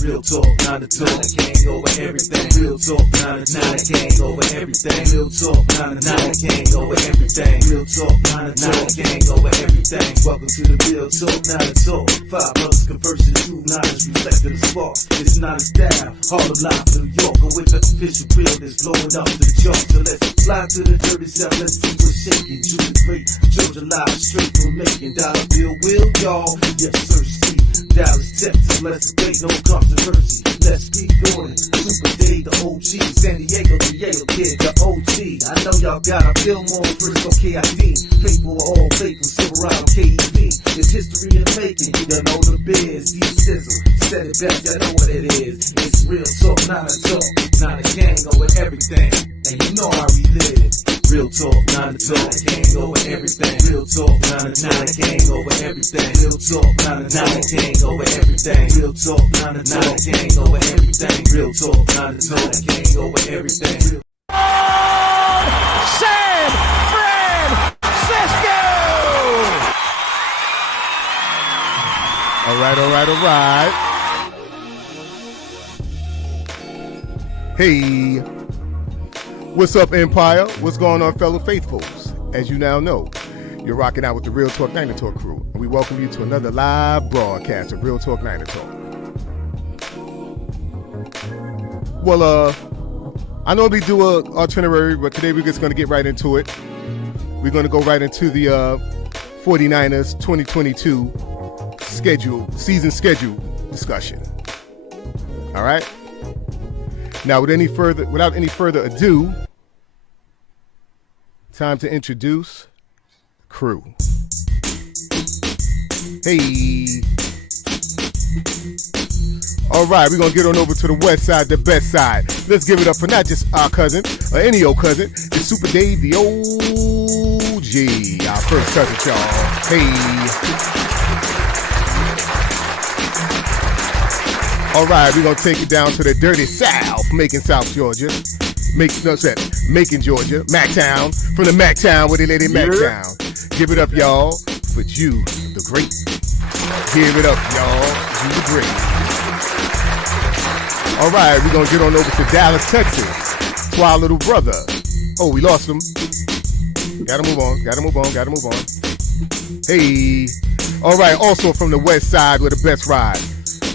Real talk, 9 to 2. Now the king over everything. Real talk, 9 to 2. Now the king over everything. Real talk, 9 to 2. Now the king over everything. Real talk, 9 to 2. Now the king over everything. Welcome to the Real Talk, 9 to 2. 5 brothers conversing, 2 nines reflecting the spark. It's not a style, Harlem live, New York. Go with the official realness, blowing up the charts. So let's fly to the dirty south, let's see what's shaking. Julie great, Georgia live, straight from Macon. Dollar bill, will y'all? Yes, sir, see. Dallas, Texas, let's debate, no controversy. Let's keep going. Super Day, the OG. San Diego, the Yale kid, the OG. I know y'all got a film on Frisco, KID. Faithful, all faithful, Silverado, KEV. It's history in making. You know the biz, D Sizzle. Said it best, you know what it is. It's real talk, not a talk. Not a gang over everything. And you know how we live. Real talk, 9 to 2. Not a gang over everything. Real talk, 9 to 2. Not a gang over everything. Real talk, 9 to 2. Not a gang over everything. Real talk, 9 to 2. Not a gang over everything. Real talk, 9 to 2. Not a gang over everything. San Francisco! All right. Hey, what's up, Empire? What's going on, fellow faithfuls? As you now know, you're rocking out with the Real Talk 9 to Talk crew, and we welcome you to another live broadcast of Real Talk 9 to Talk. Well, I normally do a itinerary, but today we're just going to get right into it. We're going to go right into the 49ers 2022 season schedule discussion. All right. Now, without any further ado, time to introduce crew. Hey. All right, we're going to get on over to the west side, the best side. Let's give it up for not just our cousin, or any old cousin. It's Super Dave, the OG. Our first cousin, y'all. Hey. All right, we're going to take it down to the dirty South, Macon, South Georgia. Macon, Georgia. Mactown. From the Mactown, where they lady Mactown. Give it up, y'all, for Jew the Great. Give it up, y'all, Jew the Great. All right, we're going to get on over to Dallas, Texas, to our little brother. Oh, we lost him. Gotta move on. Hey. All right, also from the west side with the best ride.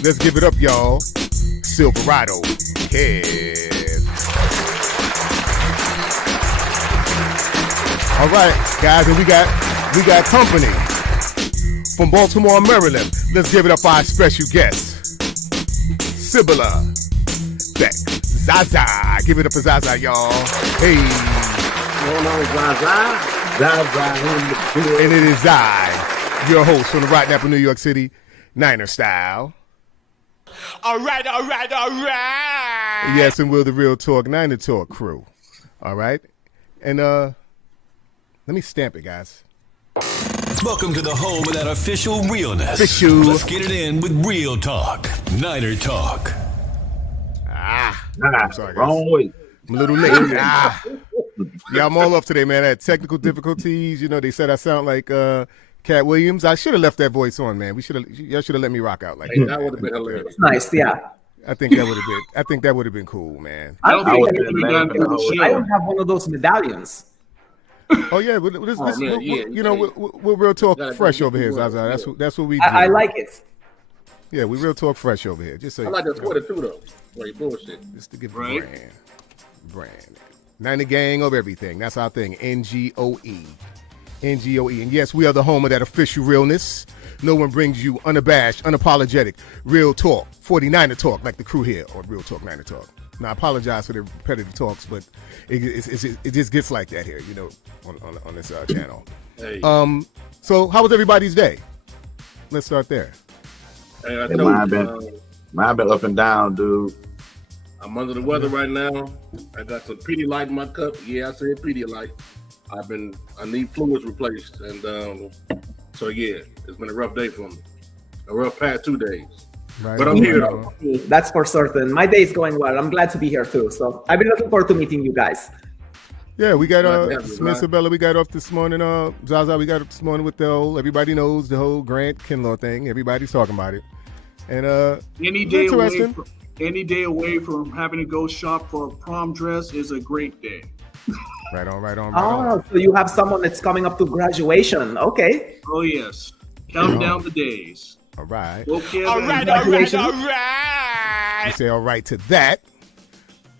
Let's give it up, y'all. Silverado. Kev. All right, guys, and we got company from Baltimore, Maryland. Let's give it up for our special guest, Sybilla Bakzaza. Give it up for Zaza, y'all. Hey. Zaza. And it is I, your host from the Rotten Apple, New York City, Niner style. All right. Yes, and we're the Real Talk 9 to Talk crew. All right. And let me stamp it, guys. Welcome to the home of that official realness. Let's get it in with Real Talk, Niner Talk. I'm sorry, guys. Wrong way. I'm a little late. Yeah, I'm all off today, man. I had technical difficulties. You know, they said I sound like Cat Williams. I should have left that voice on, man. Y'all should have let me rock out like that. That would have been hilarious. Nice, yeah. I think that would have been cool, man. I don't have one of those medallions. Oh yeah, we're Real Talk fresh over here, Zaza. That's what we do. I like it. Yeah, we Real Talk fresh over here. Just so I like that Twitter too, though. Like bullshit. Just to give the brand. Niner gang of everything. That's our thing. NGOE. And yes, we are the home of that official realness. No one brings you unabashed, unapologetic, Real Talk, 49er Talk, like the crew here, or Real Talk 9er Talk. Now, I apologize for the repetitive talks, but it just gets like that here, you know, on this channel. Hey. So how was everybody's day? Let's start there. Hey, Mine been up and down, dude. I'm under the weather right now. I got some Pedialyte in my cup. Yeah, I said Pedialyte. I need fluids replaced, and so yeah, it's been a rough day for me. A rough past 2 days. Right. But I'm here though. That's for certain. My day is going well. I'm glad to be here too. So I've been looking forward to meeting you guys. Yeah, we got Sybilla, we got off this morning. Zaza, we got up this morning with everybody knows the whole Grant Kinlaw thing. Everybody's talking about it. And any day away from having to go shop for a prom dress is a great day. Right on. So you have someone that's coming up to graduation. Okay. Oh yes, counting down the days. All right. Okay. All right. You say all right to that.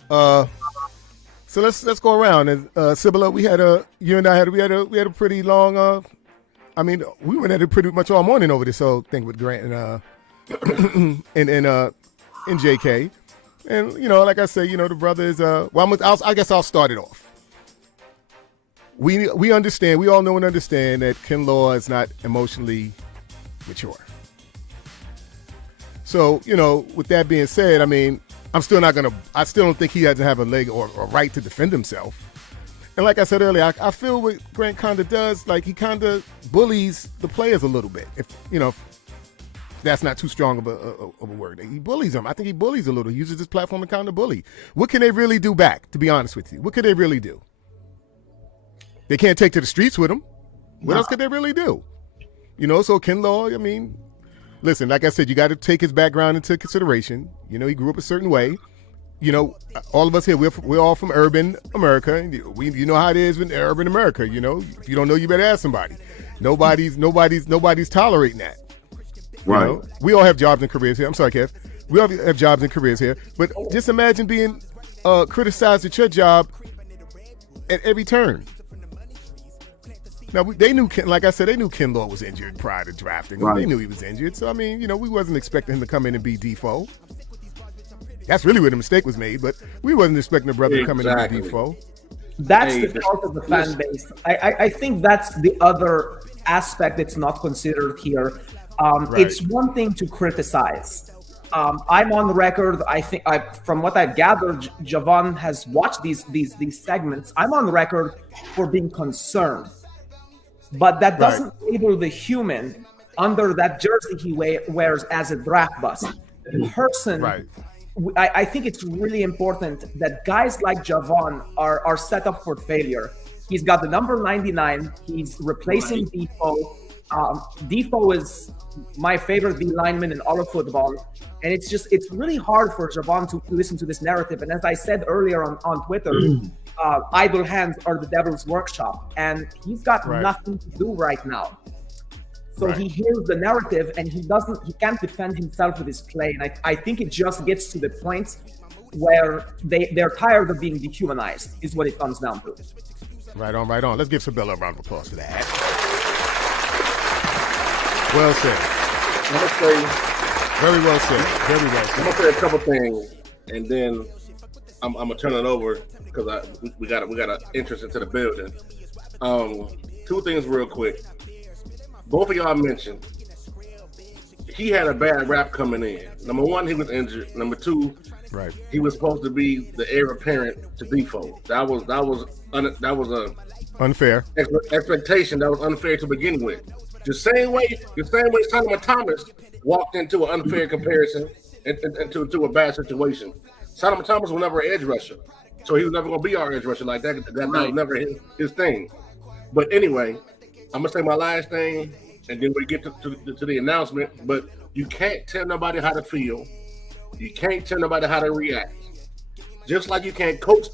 So let's go around. And Sybilla, we had a pretty long. I mean, we went at it pretty much all morning over this whole thing with Grant and and JK. And like I say, the brother is I guess I'll start it off. We understand. We all know and understand that Ken Law is not emotionally mature. So, with that being said, I mean, I still don't think he doesn't have a leg or a right to defend himself. And like I said earlier, I feel what Grant kind of does, like he kind of bullies the players a little bit. If that's not too strong of a word. He bullies them. I think he bullies a little. He uses this platform to kind of bully. What can they really do back, to be honest with you? What could they really do? They can't take to the streets with him. What else could they really do? So Ken Law, I mean, listen, like I said, you got to take his background into consideration. He grew up a certain way. All of us here, we're all from urban America. You know how it is in urban America. If you don't know, you better ask somebody. Nobody's tolerating that. Right. We all have jobs and careers here. I'm sorry, Kev. We all have jobs and careers here. But just imagine being criticized at your job at every turn. Now, they knew, like I said, they knew Ken Law was injured prior to drafting him. Right. They knew he was injured. So, I mean, we wasn't expecting him to come in and be Defoe. That's really where the mistake was made, but we wasn't expecting the brother to come in and be Defoe. That's the fault of the fan base. I think that's the other aspect that's not considered here. Right. It's one thing to criticize. I'm on the record. I think, from what I've gathered, Javon has watched these segments. I'm on the record for being concerned, but that doesn't label the human under that jersey he wears as a draft bust. The person. Right. I think it's really important that guys like Javon are set up for failure. He's got the number 99. He's replacing Defoe. Defoe is my favorite D lineman in all of football. And it's really hard for Javon to listen to this narrative. And as I said earlier on Twitter, idle hands are the devil's workshop. And he's got nothing to do right now. So he hears the narrative and he can't defend himself with his play. And I think it just gets to the point where they're tired of being dehumanized, is what it comes down to. Right on. Let's give Sybilla a round of applause for that. Well said. I'm gonna say very well said. I'm gonna say a couple things, and then I'm gonna turn it over because we got an entrance into the building. Two things real quick. Both of y'all mentioned he had a bad rap coming in. Number one, he was injured. Number two, he was supposed to be the heir apparent to Defoe. That was a unfair expectation. That was unfair to begin with. The same way Solomon Thomas walked into an unfair comparison into a bad situation. Solomon Thomas was never an edge rusher, so he was never going to be our edge rusher like that. That was never his thing. But anyway, I'm gonna say my last thing, and then we get to the announcement. But you can't tell nobody how to feel. You can't tell nobody how to react. Just like you can't coach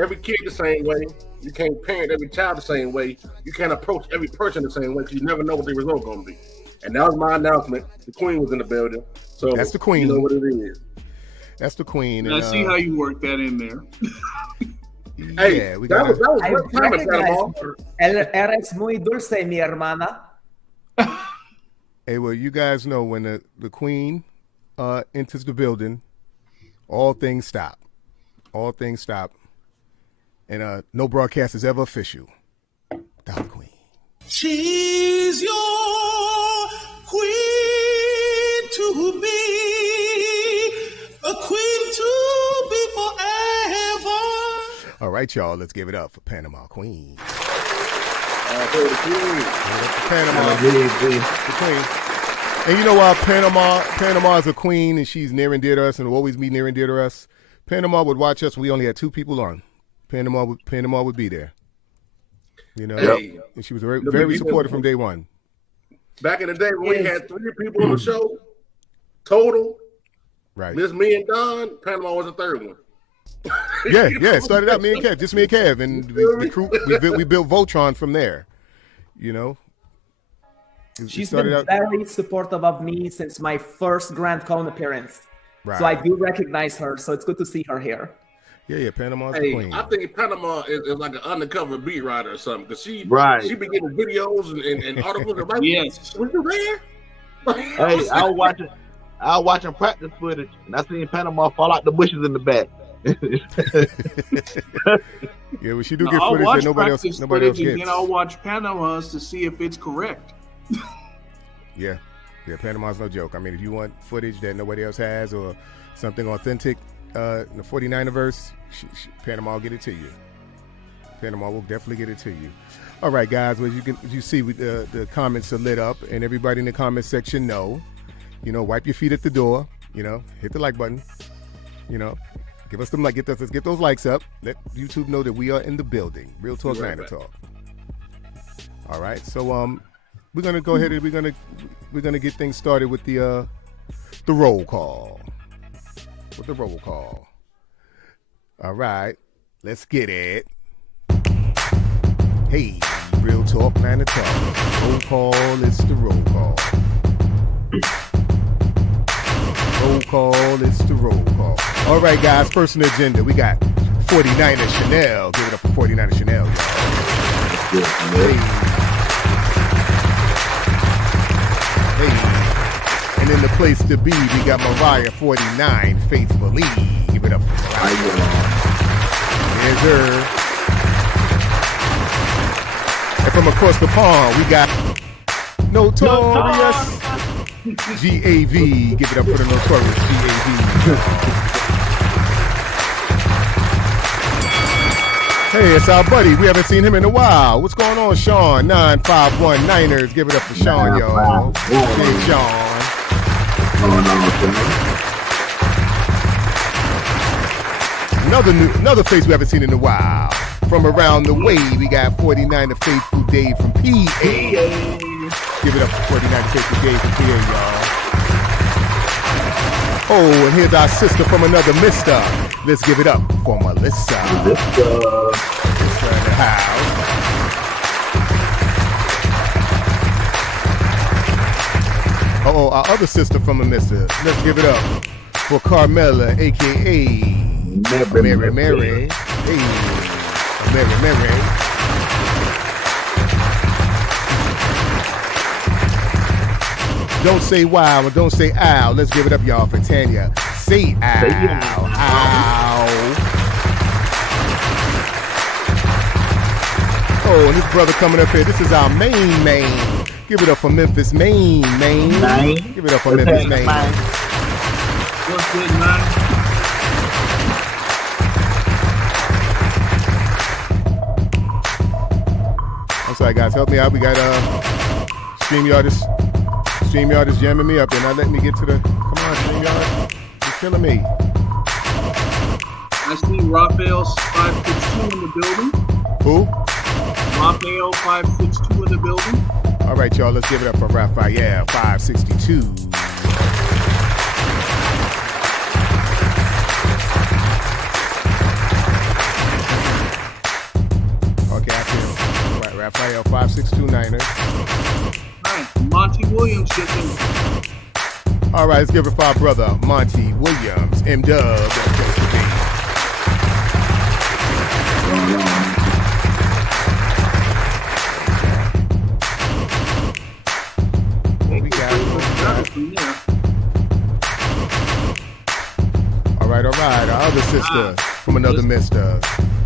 every kid the same way, you can't parent every child the same way. You can't approach every person the same way because you never know what the result's gonna be. And that was my announcement. The Queen was in the building, so that's the Queen. You know what it is. That's the Queen. And I see how you work that in there. Hey, we that was great timing, Panama. Eres muy dulce, mi hermana. Hey, well, you guys know when the Queen enters the building, all things stop. All things stop. And no broadcast is ever official without the Queen. She's your queen to be, a queen to be forever. All right, y'all, let's give it up for Panama Queen. For the Queen. Panama. The Queen. And you know why Panama is a queen and she's near and dear to us and will always be near and dear to us? Panama would watch us. We only had 2 people on. Panama would be there. And she was very supportive from day one. Back in the day when we had 3 people on the show, total. Right. This me and Don, Panama was the third one. Yeah. It started out me and Kev, and the crew. We built Voltron from there. You know. She's been very supportive of me since my first Grand Con appearance. Right. So I do recognize her. So it's good to see her here. Yeah, Panama's the queen. I think Panama is like an undercover beat writer or something, because she be getting videos and articles. Right? Yes. Was you there? Hey, I was watching practice footage, and I seen Panama fall out the bushes in the back. Yeah, well, she do get footage that nobody else gets. And then I'll watch Panama's to see if it's correct. Yeah, Panama's no joke. I mean, if you want footage that nobody else has or something authentic in the 49er verse, Panama will get it to you. Panama will definitely get it to you. All right, guys. Well, you see, the comments are lit up, and everybody in the comment section know. Wipe your feet at the door. Hit the like button. Give us some like. Let's get those likes up. Let YouTube know that we are in the building. Real Talk, Niner Talk. All right, so we're gonna go ahead and we're gonna get things started with the roll call. With the roll call. All right, let's get it. Hey, Real Talk, Niner Talk. Roll call. It's the roll call. Roll call. It's the roll call. All right, guys. First on the agenda, we got 49er Chanel. Give it up for 49er Chanel, y'all. Hey. And in the place to be, we got Mariah 49 faithfully. Give it up for Mariah. There's her. And from across the pond, we got Notorious GAV. Give it up for the Notorious GAV. Hey, it's our buddy. We haven't seen him in a while. What's going on, Sean? 951 Niners. Give it up for Sean, y'all. Hey, Sean. Another face we haven't seen in a while. From around the way, we got 49 Faithful Dave from PA. Give it up for 49 Faithful Dave from PA, y'all. Oh, and here's our sister from another mister. Let's give it up for Melissa. Melissa in the house. Oh, our other sister from a mister. Let's give it up for Carmela, a.k.a. Mary. Hey, Mary. Don't say wow or don't say ow. Let's give it up, y'all, for Tanya. Say ow. Ow. Oh, and this brother coming up here. This is our main. Give it up for Memphis, Maine. Give it up for Memphis, Maine. What's good, man? I'm sorry, guys. Help me out. We got StreamYard is jamming me up. They're not letting me get to the... Come on, StreamYard. You're killing me. I see Raphael 562 in the building. Who? Raphael 562 in the building. All right, y'all. Let's give it up for Raphael 562. Okay, I feel. Right, Raphael 562 Niners. All right, Monty Williams just in. All right, let's give it for our brother Monty Williams. M-Dub. All right. Our other sister from another mister.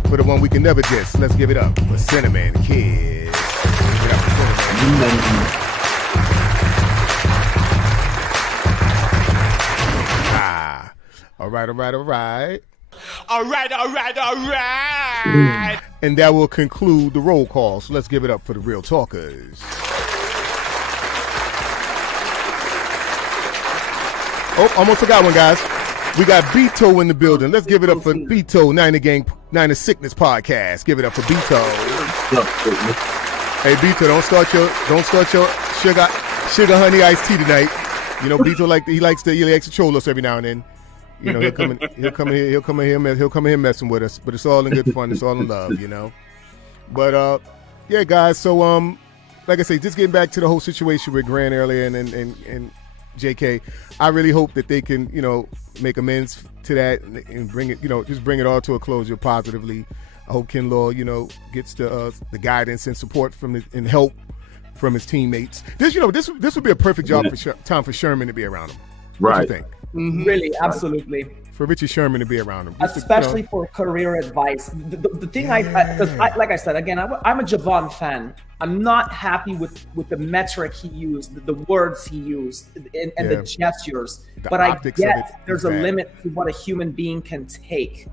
For the one we can never diss. Let's give it up for Cinnamon Kids. Give it up for Cinnamon. All right. And that will conclude the roll call. So let's give it up for the Real Talkers. Oh, almost forgot one, guys. We got Beto in the building. Let's give it up for Beto, Niner Sickness Podcast. Give it up for Beto. Hey, Beto, don't start your sugar honey iced tea tonight. You know, Beto he likes to troll us every now and then. You know, he'll come in here messing with us, but it's all in good fun. It's all in love, you know. But yeah, guys. So like I say, just getting back to the whole situation with Grant earlier and JK, I really hope that they can, you know, make amends to that and bring it, you know, just bring it all to a closure positively. I hope Kinlaw, you know, gets the guidance and support and help from his teammates. This would be a perfect time for Sherman to be around him. What do you think? Mm-hmm. Really, absolutely. For Richie Sherman to be around him, especially for career advice. The thing like I said again, I'm a Javon fan. I'm not happy with the metric he used, the words he used, and the gestures. But I get there's a limit to what a human being can take.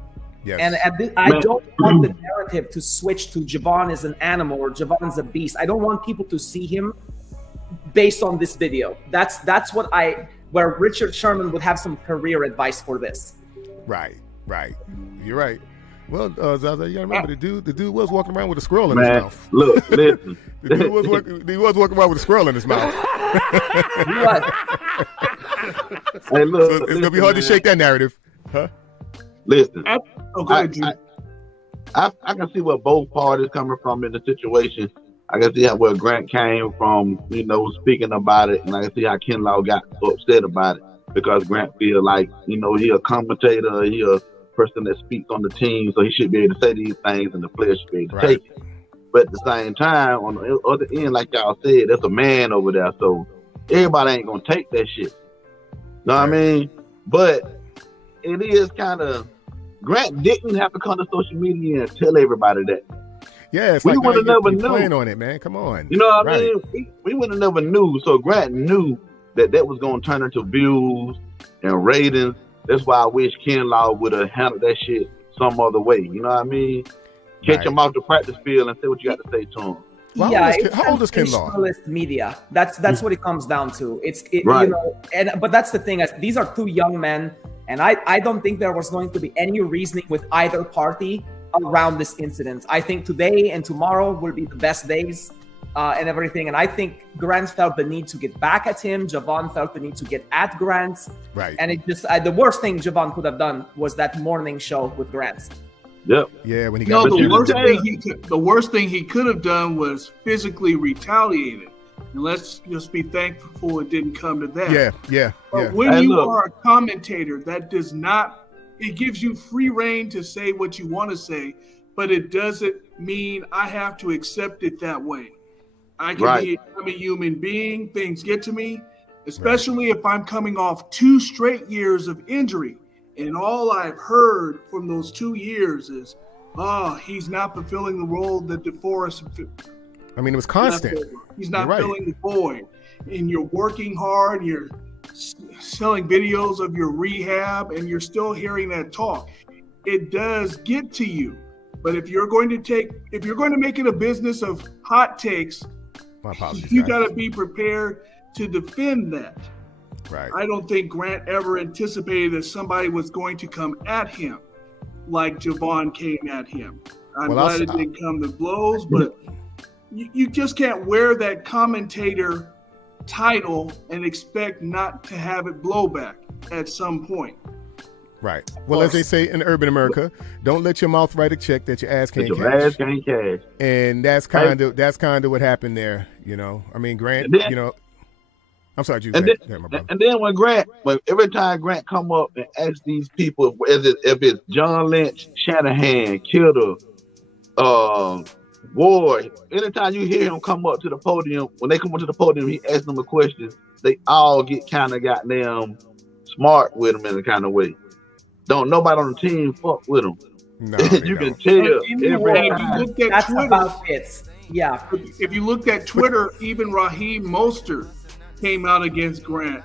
Yes. And I don't want the narrative to switch to Javon is an animal or Javon's a beast. I don't want people to see him based on this video. That's where Richard Sherman would have some career advice for this. Right. You're right. Well, Zaza, you gotta remember the dude was walking around with a squirrel in his mouth. Look, listen. The dude was walking around with a squirrel in his mouth. Hey, look, so it's gonna be hard to shake that narrative, huh? Listen, I can see where both parties coming from in the situation. I can see where Grant came from, you know, speaking about it, and I can see how Kinlaw got upset about it because Grant feel like, you know, he a commentator, he a person that speaks on the team, so he should be able to say these things, and the players should be able to take it. But at the same time, on the other end, like y'all said, there's a man over there, so everybody ain't gonna take that shit. Know what I mean? But it is kind of, Grant didn't have to come to social media and tell everybody that. Yeah, it's we like would have never knew. Playing on it, man. Come on. You know what I mean? We would have never knew. So Grant knew that was going to turn into views and ratings. That's why I wish Kinlaw would have handled that shit some other way. You know what I mean? Catch him off the practice field and say what you got to say to him. Well, how old is Kinlaw? Media. That's what it comes down to. You know, but that's the thing. These are two young men, and I don't think there was going to be any reasoning with either party around this incident. I think today and tomorrow will be the best days and everything. And I think Grant felt the need to get back at him. Javon felt the need to get at Grant. Right. And it just the worst thing Javon could have done was that morning show with Grant. Yep. Yeah, when he got the worst thing he could have done was physically retaliated. And let's just be thankful it didn't come to that. Yeah. But when you are a commentator, that does not, it gives you free reign to say what you want to say, but it doesn't mean I have to accept it that way. I'm a human being. Things get to me, especially if I'm coming off 2 straight years of injury. And all I've heard from those 2 years is, he's not fulfilling the role that DeForest. I mean, it was constant. He's not filling the void. And you're working hard. You're selling videos of your rehab, and you're still hearing that talk. It does get to you. But if you're going to make it a business of hot takes, you got to be prepared to defend that. Right. I don't think Grant ever anticipated that somebody was going to come at him like Javon came at him. I'm glad it didn't come to blows, but you just can't wear that commentator title and expect not to have it blowback at some point. Right. Well, as they say in urban America, don't let your mouth write a check that your ass can't cash. And that's kind of what happened there. You know, I mean, Grant. You know. I'm sorry, Jude. And then when every time Grant come up and ask these people, if it's John Lynch, Shanahan, Kittle, Ward, anytime you hear him come up to the podium, when they come up to the podium, he asks them a question, they all get kind of goddamn smart with him in a kind of way. Don't nobody on the team fuck with him. No, you can tell. That's about it. Yeah. If you looked at Twitter, even Raheem Mostert came out against Grant.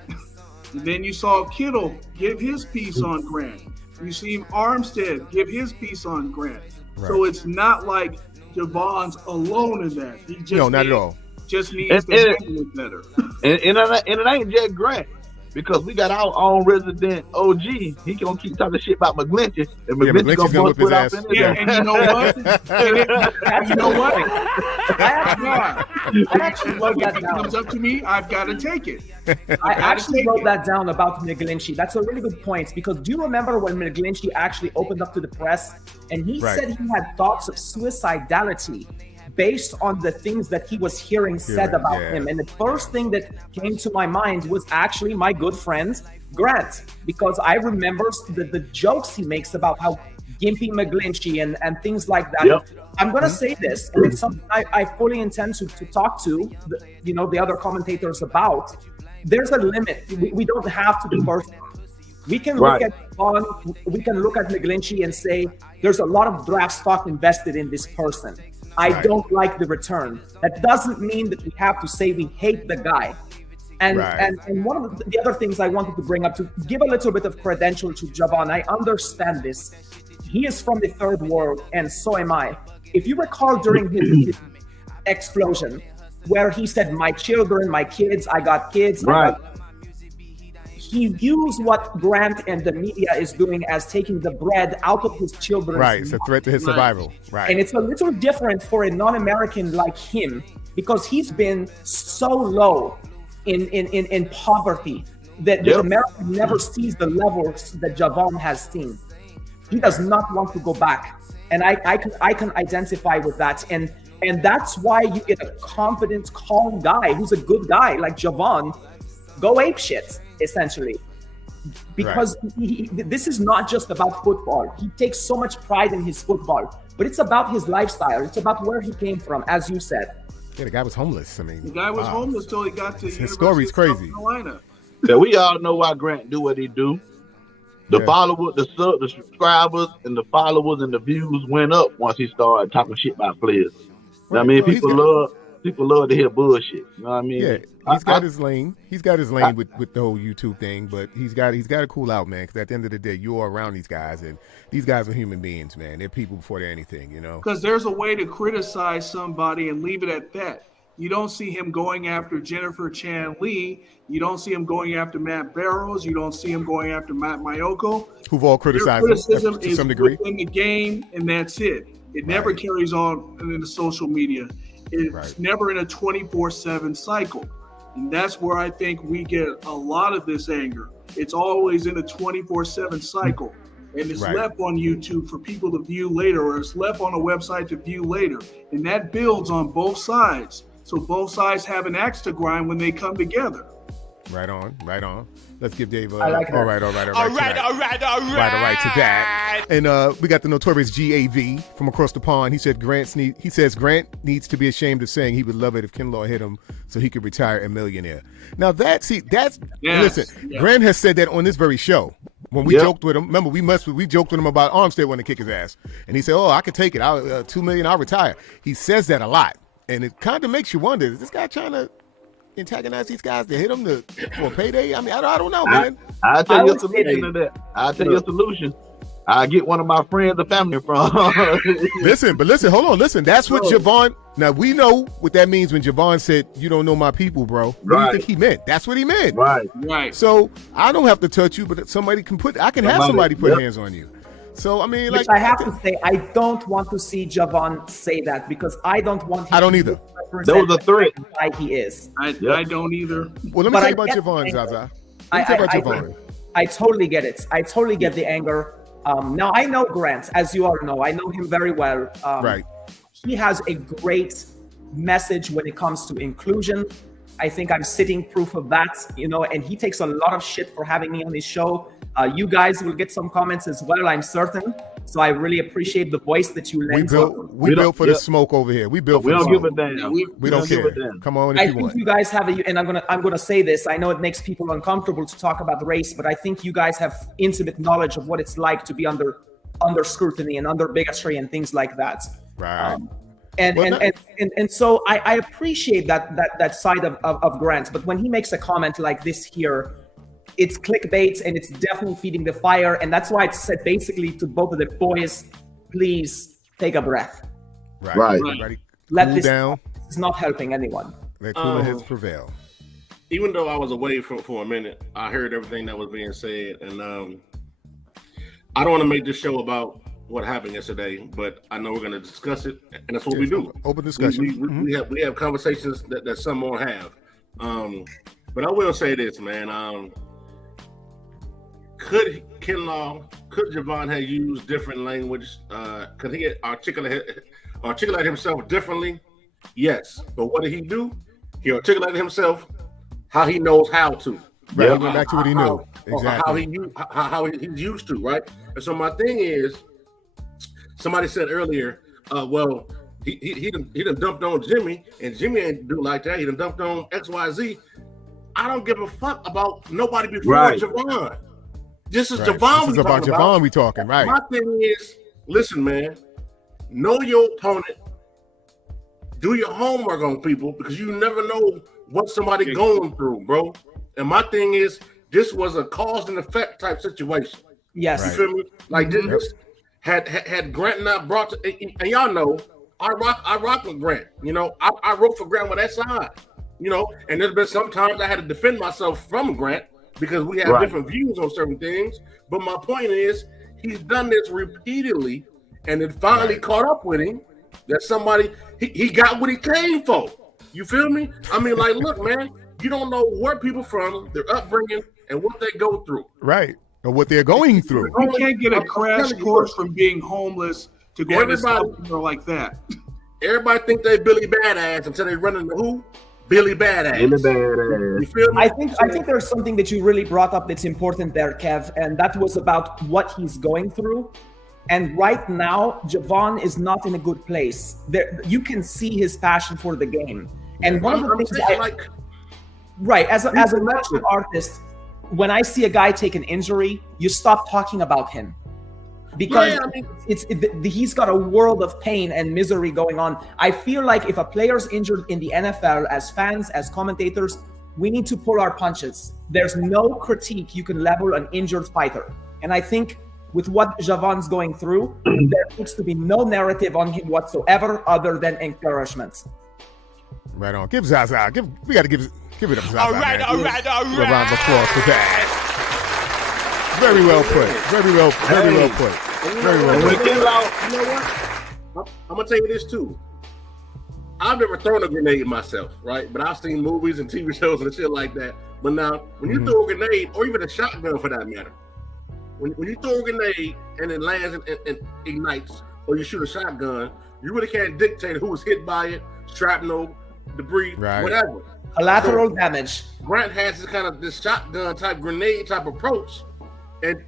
And then you saw Kittle give his piece on Grant. You see Armstead give his piece on Grant. Right. So it's not like Javon's alone in that. He just not at all. Just needs to handle it better. And it ain't just Grant. because we got our own resident OG. He gonna keep talking shit about McGlinchey, and McGlinchey gonna whip his ass. Yeah, and you know what? You know what? I actually wrote that If it down. comes up to me, I've got to take it. I actually wrote that down about McGlinchey. That's a really good point, because do you remember when McGlinchey actually opened up to the press and he said he had thoughts of suicidality based on the things that he was hearing said about him? And the first thing that came to my mind was actually my good friend Grant, because I remember the jokes he makes about how gimpy McGlinchey and things like that. Yep. I'm going to say this, and it's something I fully intend to talk to the other commentators about. There's a limit. We don't have to be personal. We can look at we can look at McGlinchey and say there's a lot of draft stock invested in this person. I don't like the return. That doesn't mean that we have to say we hate the guy. And one of the other things I wanted to bring up, to give a little bit of credential to Javon, I understand this. He is from the third world, and so am I. If you recall during his explosion, where he said, "My children, my kids, I got kids," he used what Grant and the media is doing as taking the bread out of his children's Right, it's a threat to his survival. Right. And it's a little different for a non-American like him, because he's been so low in poverty that America never sees the levels that Javon has seen. He does not want to go back. And I can identify with that. And that's why you get a confident, calm guy who's a good guy like Javon go ape shit, essentially. Because this is not just about football. He takes so much pride in his football, but it's about his lifestyle. It's about where he came from, as you said. Yeah, the guy was homeless. I mean, the guy was homeless till he got to his story's crazy. Yeah, we all know why Grant do what he do. The followers, the subscribers, and the followers and the views went up once he started talking shit about players. I mean, people love to hear bullshit. You know what I mean? Yeah, he's got his lane. He's got his lane with the whole YouTube thing, but he's got to cool out, man. Because at the end of the day, you are around these guys, and these guys are human beings, man. They're people before they're anything, you know. Because there's a way to criticize somebody and leave it at that. You don't see him going after Jennifer Chan Lee. You don't see him going after Matt Barrows. You don't see him going after Matt Mayoko. Who've all criticized him to some degree. In the game, and that's it. It never carries on in the social media. It's never in a 24/7 cycle. And that's where I think we get a lot of this anger. It's always in a 24/7 cycle. And it's left on YouTube for people to view later, or it's left on a website to view later. And that builds on both sides. So both sides have an axe to grind when they come together. Right on. Let's give Dave I like all right to that. And we got the notorious GAV from across the pond. He said Grant needs to be ashamed of saying he would love it if Kinlaw hit him so he could retire a millionaire. Now listen, Grant has said that on this very show. When we joked with him, remember we joked with him about Armstead wanting to kick his ass, and he said, "Oh, I could take it. $2 million, I'll retire." He says that a lot, and it kind of makes you wonder: is this guy trying to antagonize these guys to hit them for a payday? I mean, I don't know, man. I'll tell you a solution to that. I'll tell you a solution. I get one of my friends or family from. Listen, hold on. Listen, that's what Javon. Now we know what that means when Javon said, "You don't know my people, bro." What do you think he meant? That's what he meant. Right. So I don't have to touch you, but somebody can I can have somebody put hands on you. So I mean, I have to say, I don't want to see Javon say that, because I don't want him. I don't either. That was a threat. Like he is. I don't either. Well, let me tell you about Javon, Zaza. I totally get it. I totally get the anger. Now, I know Grant, as you all know. I know him very well. He has a great message when it comes to inclusion. I think I'm sitting proof of that, and he takes a lot of shit for having me on his show. You guys will get some comments as well, I'm certain. So I really appreciate the voice that you lend. We built for the smoke over here. We built for the smoke. We don't give a damn. We don't care. Come on if you want. I think you guys have and I'm gonna say this. I know it makes people uncomfortable to talk about race, but I think you guys have intimate knowledge of what it's like to be under scrutiny and under bigotry and things like that. Right. And so I appreciate that side of Grant. But when he makes a comment like this here, it's clickbait, and it's definitely feeding the fire. And that's why I said basically to both of the boys, please take a breath. Right. Let cool this down. It's not helping anyone. Let cooler heads prevail. even though I was away for a minute, I heard everything that was being said, and I don't want to make this show about what happened yesterday, but I know we're going to discuss it, and that's what we do. Open discussion. We have conversations that some won't have. But I will say this, man. Could Javon have used different language? Could he articulate himself differently? Yes. But what did he do? He articulated himself how he knows how to. Right. He went back to what he knew. Exactly. How he's used to, right? And so my thing is, somebody said earlier, well, he done dumped on Jimmy, and Jimmy ain't do like that. He done dumped on XYZ. I don't give a fuck about nobody before Javon. This is Javon. This is about Javon we talking, right? My thing is, listen, man, know your opponent. Do your homework on people, because you never know what somebody going through, bro. And my thing is, this was a cause and effect type situation. Yes. You feel me? Like this had Grant not brought to, and y'all know, I rock with Grant. You know, I wrote for Grant with that side. You know, and there's been sometimes I had to defend myself from Grant because we have different views on certain things. But my point is, he's done this repeatedly, and it finally caught up with him that somebody he got what he came for. You feel me? I mean, like, look, man, you don't know where people from, their upbringing, and what they go through. Right. Or what they're going through. You can't get a crash course from being homeless to going to something like that. Everybody think they Billy Badass until they run into who? Billy Badass. Billy Badass. You feel me? I think there's something that you really brought up that's important there, Kev, and that was about what he's going through. And right now, Javon is not in a good place. There, you can see his passion for the game. And one of the things as a martial artist, when I see a guy take an injury, you stop talking about him. Because he's got a world of pain and misery going on. I feel like if a player's injured in the NFL, as fans, as commentators, we need to pull our punches. There's no critique you can level an injured fighter. And I think with what Javon's going through, there needs to be no narrative on him whatsoever other than encouragement. Right on. Give Zaza. We got to give it up to Zaza. All right. A round of applause for that. Very well put. Very well put. Very well put. You know what? I'm gonna tell you this too. I've never thrown a grenade myself, right? But I've seen movies and TV shows and shit like that. But now, when you throw a grenade, or even a shotgun for that matter, when you throw a grenade and it lands and ignites, or you shoot a shotgun, you really can't dictate who was hit by it, shrapnel, debris, whatever. Collateral damage. Grant has this shotgun type grenade type approach, and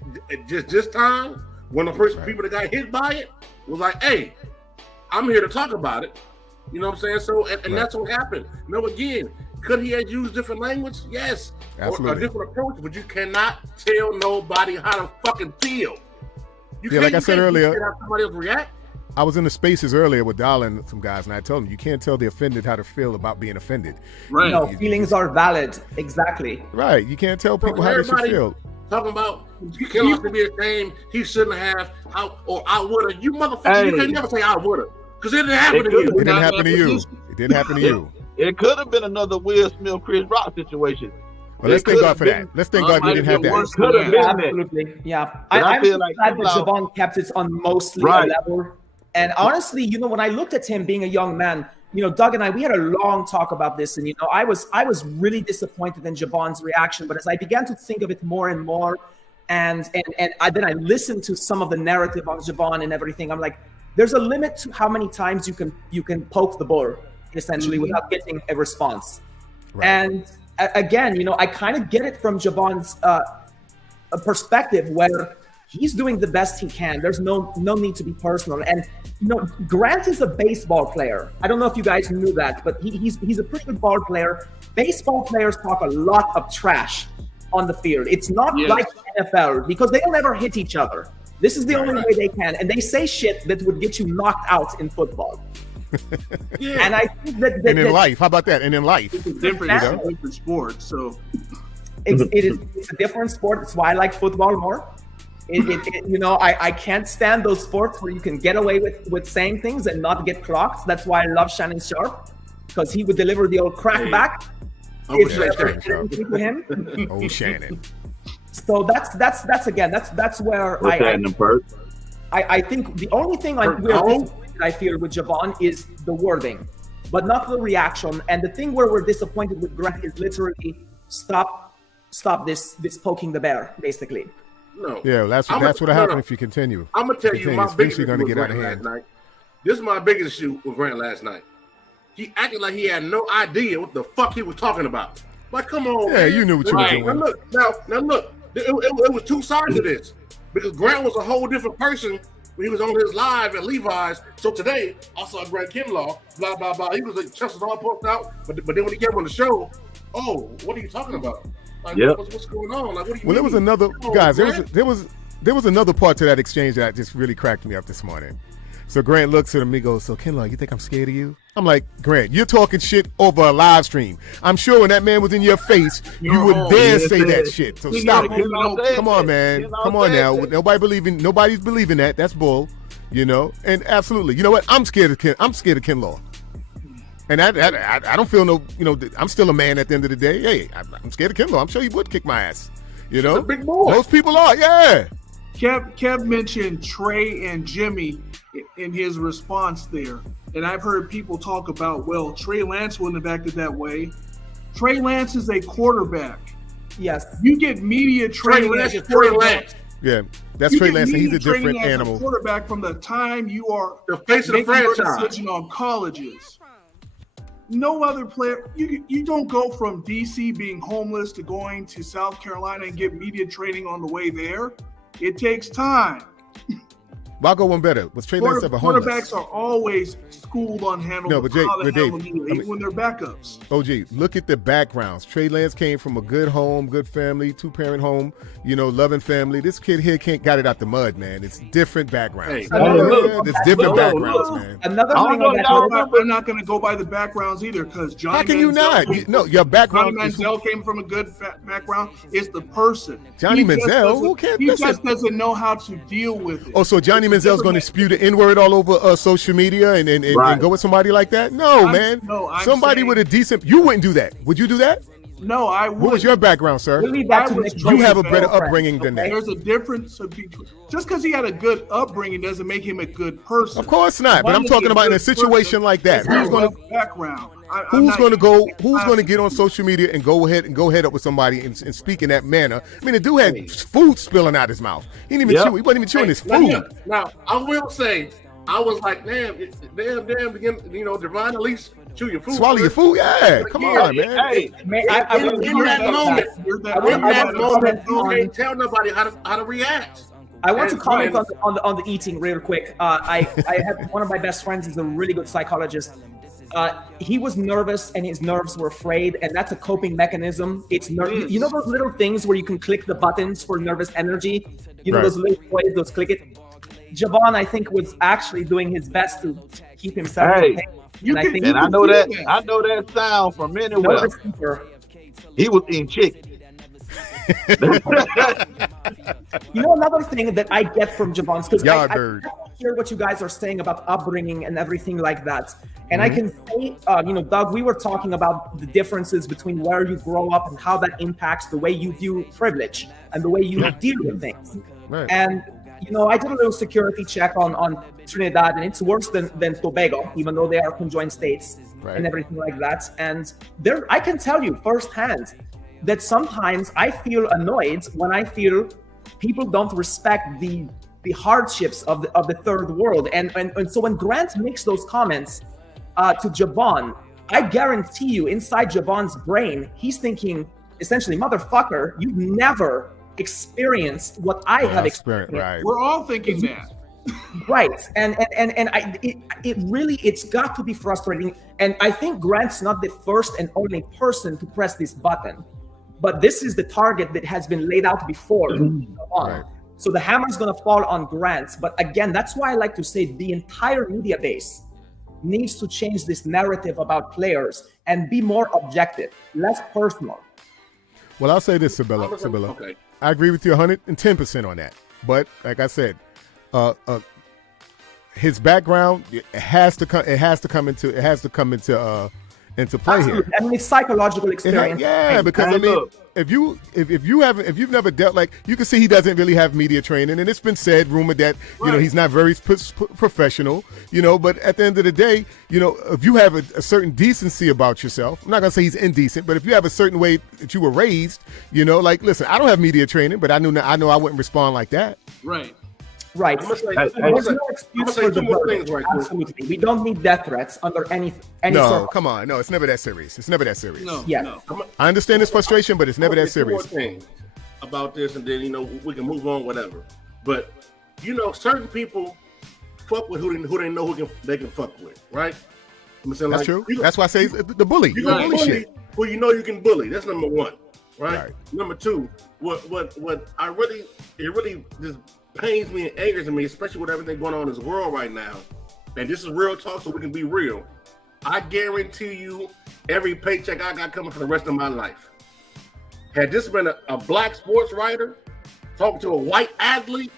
just this time, when the first people that got hit by it was like, "Hey, I'm here to talk about it." You know what I'm saying? So, and that's what happened. No, again, could he have used different language? Yes, or a different approach, but you cannot tell nobody how to fucking feel. Like I said earlier, have somebody else react. I was in the spaces earlier with Dal and some guys, and I told them you can't tell the offended how to feel about being offended. Right? No, feelings are valid. Exactly. Right. You can't tell people how they should feel. Talking about you can't be ashamed. He shouldn't have. I would have. You motherfucker. You can never say I would have, because it didn't happen to you. It didn't happen to you. It didn't happen to you. It could have been another Will Smith, Chris Rock situation. Well, let's thank God for that. Let's thank God we didn't have that. Could have been absolutely. Yeah. I'm glad that Javon kept it on mostly a level. And honestly, when I looked at him being a young man, Doug and I, we had a long talk about this, and I was really disappointed in Javon's reaction. But as I began to think of it more and more, and then I listened to some of the narrative on Javon and everything, I'm like, there's a limit to how many times you can poke the bull, essentially, without getting a response. Right. And again, I kind of get it from Javon's perspective, where he's doing the best he can. There's no need to be personal. And Grant is a baseball player. I don't know if you guys knew that, but he's a pretty good ball player. Baseball players talk a lot of trash on the field. It's not like the NFL, because they'll never hit each other. This is the only way they can. And they say shit that would get you knocked out in football. And I think that in life, how about that? And in life, it's a different sport. So it's a different sport. That's why I like football more. I can't stand those sports where you can get away with saying things and not get clocked. That's why I love Shannon Sharp, because he would deliver the old crack back. Oh, to him. Oh, Shannon. So that's again that's where I think the only thing I feel with Javon is the wording, but not the reaction. And the thing where we're disappointed with Grant is literally stop this poking the bear, basically. No. Yeah, that's what'll happen if you continue. I'm gonna tell you my biggest issue with Grant last night. This is my biggest issue with Grant last night. He acted like he had no idea what the fuck he was talking about. Like, come on, man. You knew what you were doing. Now look. It was two sides to this because Grant was a whole different person when he was on his live at Levi's. So today I saw Grant Kinlaw, blah blah blah. He was like chest was all puffed out, but then when he came on the show, oh, what are you talking about? Like, what's going on? Like, what do you mean? There was another guys. There was another part to that exchange that just really cracked me up this morning. So Grant looks at him and he goes, "So Kinlaw, you think I'm scared of you?" I'm like, Grant, you're talking shit over a live stream. I'm sure when that man was in your face, you wouldn't dare say that shit. So stop it. Come on, man. Come on now. Nobody's believing that. That's bull. You know? And absolutely. You know what? I'm scared of Kinlaw. And I don't feel I'm still a man at the end of the day. Hey, I'm scared of Kinlaw. I'm sure he would kick my ass. You know? He's a big boy. Most people are, yeah. Kev mentioned Trey and Jimmy in his response there. And I've heard people talk about, well, Trey Lance wouldn't have acted that way. Trey Lance is a quarterback. Yes. You get media training as a quarterback. Yeah, that's Trey Lance. He's a different animal. As a quarterback from the time you are the face of the franchise. Decision on colleges. No other player. You don't go from DC being homeless to going to South Carolina and get media training on the way there. It takes time. Well, I'll go one better. Was Trey Lance ever homeless? Quarterbacks are always schooled on handling Dave, when they're backups. OG, look at the backgrounds. Trey Lance came from a good home, good family, 2-parent home, loving family. This kid here got it out the mud, man. It's different backgrounds. It's different backgrounds, man. Another thing I'm not going to go by the backgrounds either because Johnny. How can you not? Your background. Johnny Manziel came from a good background. It's the person. Johnny Manziel? Who cares? He just doesn't know how to deal with it. Oh, so Johnny Manziel's going to spew the N-word all over social media and go with somebody like that? No, man. Somebody with a decent. You wouldn't do that. Would you do that? No, I would. What was your background, sir? You have a better upbringing than that. There's a difference between just because he had a good upbringing doesn't make him a good person. Of course not. But I'm talking about in a situation like that. Who's going to get on social media and go head up with somebody and speak in that manner? I mean, the dude had food spilling out his mouth. He didn't even chew. He wasn't even chewing his food. Now, I will say, I was like, damn, Devon, at least chew your food. Swallow your food, yeah. Come on, man. Hey, in that moment, you can't tell nobody how to react. I want to comment on the eating real quick. I have one of my best friends is a really good psychologist. He was nervous and his nerves were frayed, and that's a coping mechanism. It's you know those little things where you can click the buttons for nervous energy. Those little toys, those click it. Javon, I think, was actually doing his best to keep himself. I know that sound from anywhere. He was eating chicken. Another thing that I get from Javon's, because I hear what you guys are saying about upbringing and everything like that. And I can say, Doug, we were talking about the differences between where you grow up and how that impacts the way you view privilege and the way you deal with things. Right. And I did a little security check on Trinidad, and it's worse than Tobago, even though they are conjoined states and everything like that. And I can tell you firsthand that sometimes I feel annoyed when I feel people don't respect the hardships of the third world. And so when Grant makes those comments to Javon, I guarantee you inside Javon's brain, he's thinking essentially, motherfucker, you've never experienced what I have experienced. Right. We're all thinking that. Right. And it's got to be frustrating. And I think Grant's not the first and only person to press this button, but this is the target that has been laid out before. Right. So the hammer's going to fall on Grant. But again, that's why I like to say the entire media base needs to change this narrative about players and be more objective, less personal. Well, I'll say this, Sybilla. Okay. I agree with you 110% on that. But like I said, his background it has to come into into play Absolutely. here. I mean, it's psychological experience. Because I mean, look. if you've never dealt, like, you can see he doesn't really have media training, and it's been rumored that he's not very professional, but at the end of the day, if you have a certain decency about yourself, I'm not gonna say he's indecent, but if you have a certain way that you were raised, like, listen, I don't have media training, but I know I wouldn't respond like that. Right. Right. I'm gonna There's say no excuse two for the more murder. things right quick. Absolutely. We don't need death threats under any No, sort. come on, no, it's never that serious. It's never that serious. No. Yeah. No. I understand his frustration, but it's never that Two more serious. things about this, and then we can move on, whatever. But certain people fuck with who they know they can fuck with, right? I'm saying, That's true. That's why I say the bully. You The can bully bully shit. who you can bully. That's number one, right? Right. Number two, what it really just pains me and angers me, especially with everything going on in this world right now. And this is real talk, so we can be real. I guarantee you, every paycheck I got coming for the rest of my life. Had this been a black sports writer talking to a white athlete,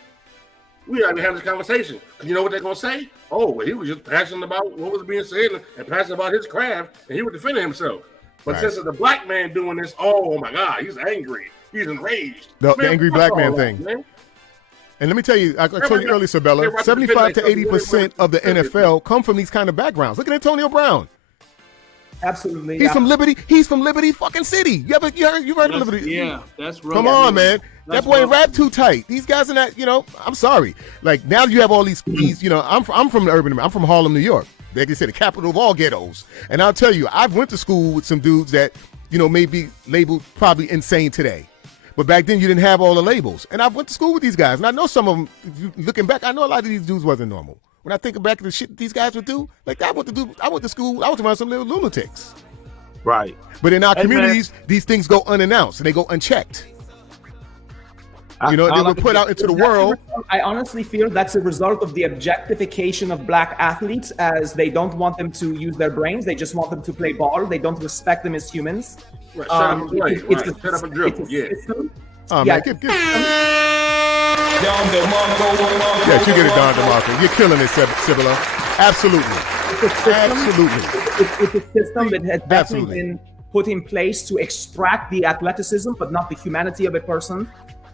we already having this conversation. You know what they're gonna say? Oh, well, he was just passionate about what was being said and passionate about his craft, and he was defending himself. But since it's a black man doing this, oh my God, he's angry, he's enraged. The angry fuck black all man that, thing. man. And let me tell you, I told you earlier, Sybilla, 75 to 80% of the NFL come from these kind of backgrounds. Look at Antonio Brown. Absolutely. He's from Liberty. He's from Liberty fucking City. You heard of Liberty? Yeah, that's rough. Come on, man. That's That boy rough. rap too tight. These guys are not, I'm sorry. Like, now you have all these, I'm from the urban, I'm from Harlem, New York. Like I said, the capital of all ghettos. And I'll tell you, I've went to school with some dudes that, may be labeled probably insane today. But back then, you didn't have all the labels. And I went to school with these guys. And I know some of them, looking back, I know a lot of these dudes wasn't normal. When I think back to the shit these guys would do, like, I went to school, I was around some little lunatics. Right. But in our Hey, communities, these things go unannounced and they go unchecked. They were put out into the world. I honestly feel that's a result of the objectification of black athletes, as they don't want them to use their brains. They just want them to play ball. They don't respect them as humans. Right, shut up and play. It's Right, shut up and dribble. Yeah. Oh, Yeah. man, give. Yes, you get it, Don DeMarco. You're killing it, Sybilla. Absolutely. It's a system that has definitely been put in place to extract the athleticism, but not the humanity of a person.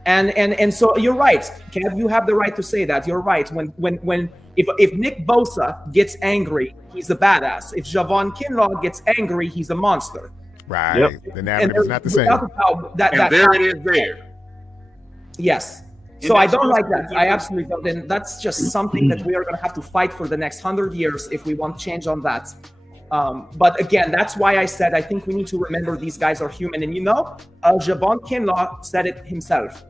And so you're right, Kev. You have the right to say that. You're right. If Nick Bosa gets angry, he's a badass. If Javon Kinlaw gets angry, he's a monster. Right. Yep. The narrative is not the same. And there it is there. Yes. And So I that's don't what- like that. I absolutely don't. And that's just something that we are going to have to fight for the next 100 years if we want change on that. But again, that's why I said I think we need to remember these guys are human. And Javon Kinlaw said it himself.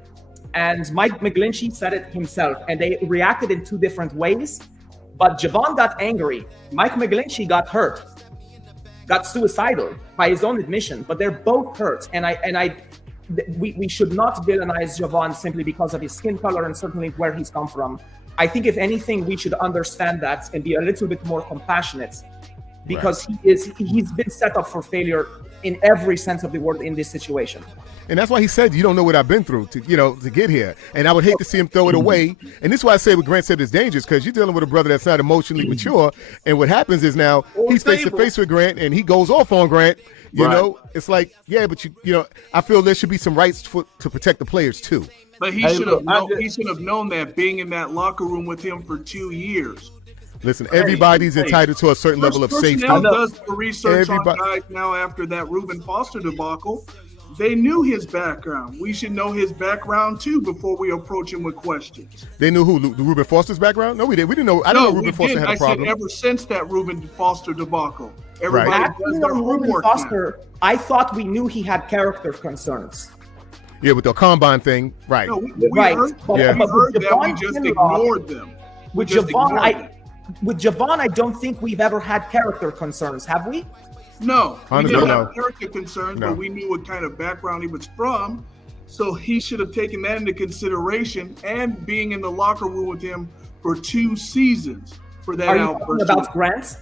And Mike McGlinchey said it himself. And they reacted in two different ways. But Javon got angry. Mike McGlinchey got hurt. Got suicidal by his own admission. But they're both hurt. And we should not villainize Javon simply because of his skin color and certainly where he's come from. I think if anything, we should understand that and be a little bit more compassionate, because he's been set up for failure in every sense of the word in this situation. And that's why he said, you don't know what I've been through to get here. And I would hate to see him throw it away. And this is why I say what Grant said is dangerous, because you're dealing with a brother that's not emotionally mature. And what happens is now he's face to face with Grant and he goes off on Grant. It's like, but I feel there should be some rights to protect the players too. But he should have known that, being in that locker room with him for 2 years. Listen, everybody's entitled to a certain level of safety. Personnel does the research on guys now after that Reuben Foster debacle. They knew his background. We should know his background too before we approach him with questions. They knew who? The Reuben Foster's background? No, we didn't. We didn't know. I didn't know Reuben Foster had a problem. I said ever since that Reuben Foster debacle. Everybody does their Reuben homework Foster, I thought we knew he had character concerns. Yeah, with the combine thing, right? No, we Right. heard, But- we but heard with that. We Javon just Kinlaw- ignored them. With Javon, I don't think we've ever had character concerns, have we? No, we Honestly, didn't no. have character concerns, No. but we knew what kind of background he was from. So he should have taken that into consideration, and being in the locker room with him for 2 seasons for that Are you outburst. talking about Grant?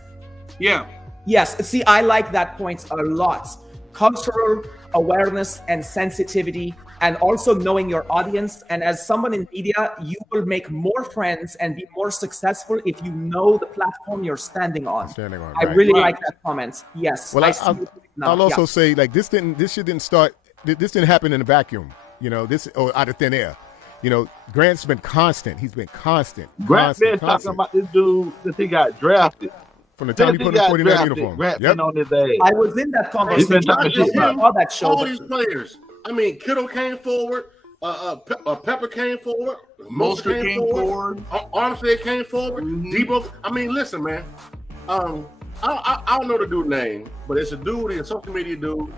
Yeah. Yes. See, I like that point a lot. cultural awareness and sensitivity, and also knowing your audience. And as someone in media, you will make more friends and be more successful if you know the platform you're standing on. I really like that comment. Yes. Well, I'll also say, like, this shit didn't start. This didn't happen in a vacuum. You know, this or out of thin air. You know, Grant's been constant. He's been constant. Grant's been talking about this dude since he got drafted. From the time he put on the 49 uniform. Grant been on his ass. I was in that conversation. All that show. All these players. I mean, Kittle came forward. Pepper came forward. Mostert came forward. Armstead came forward. Debo. I mean, listen, man. I don't know the dude's name, but it's a dude. He's a social media dude.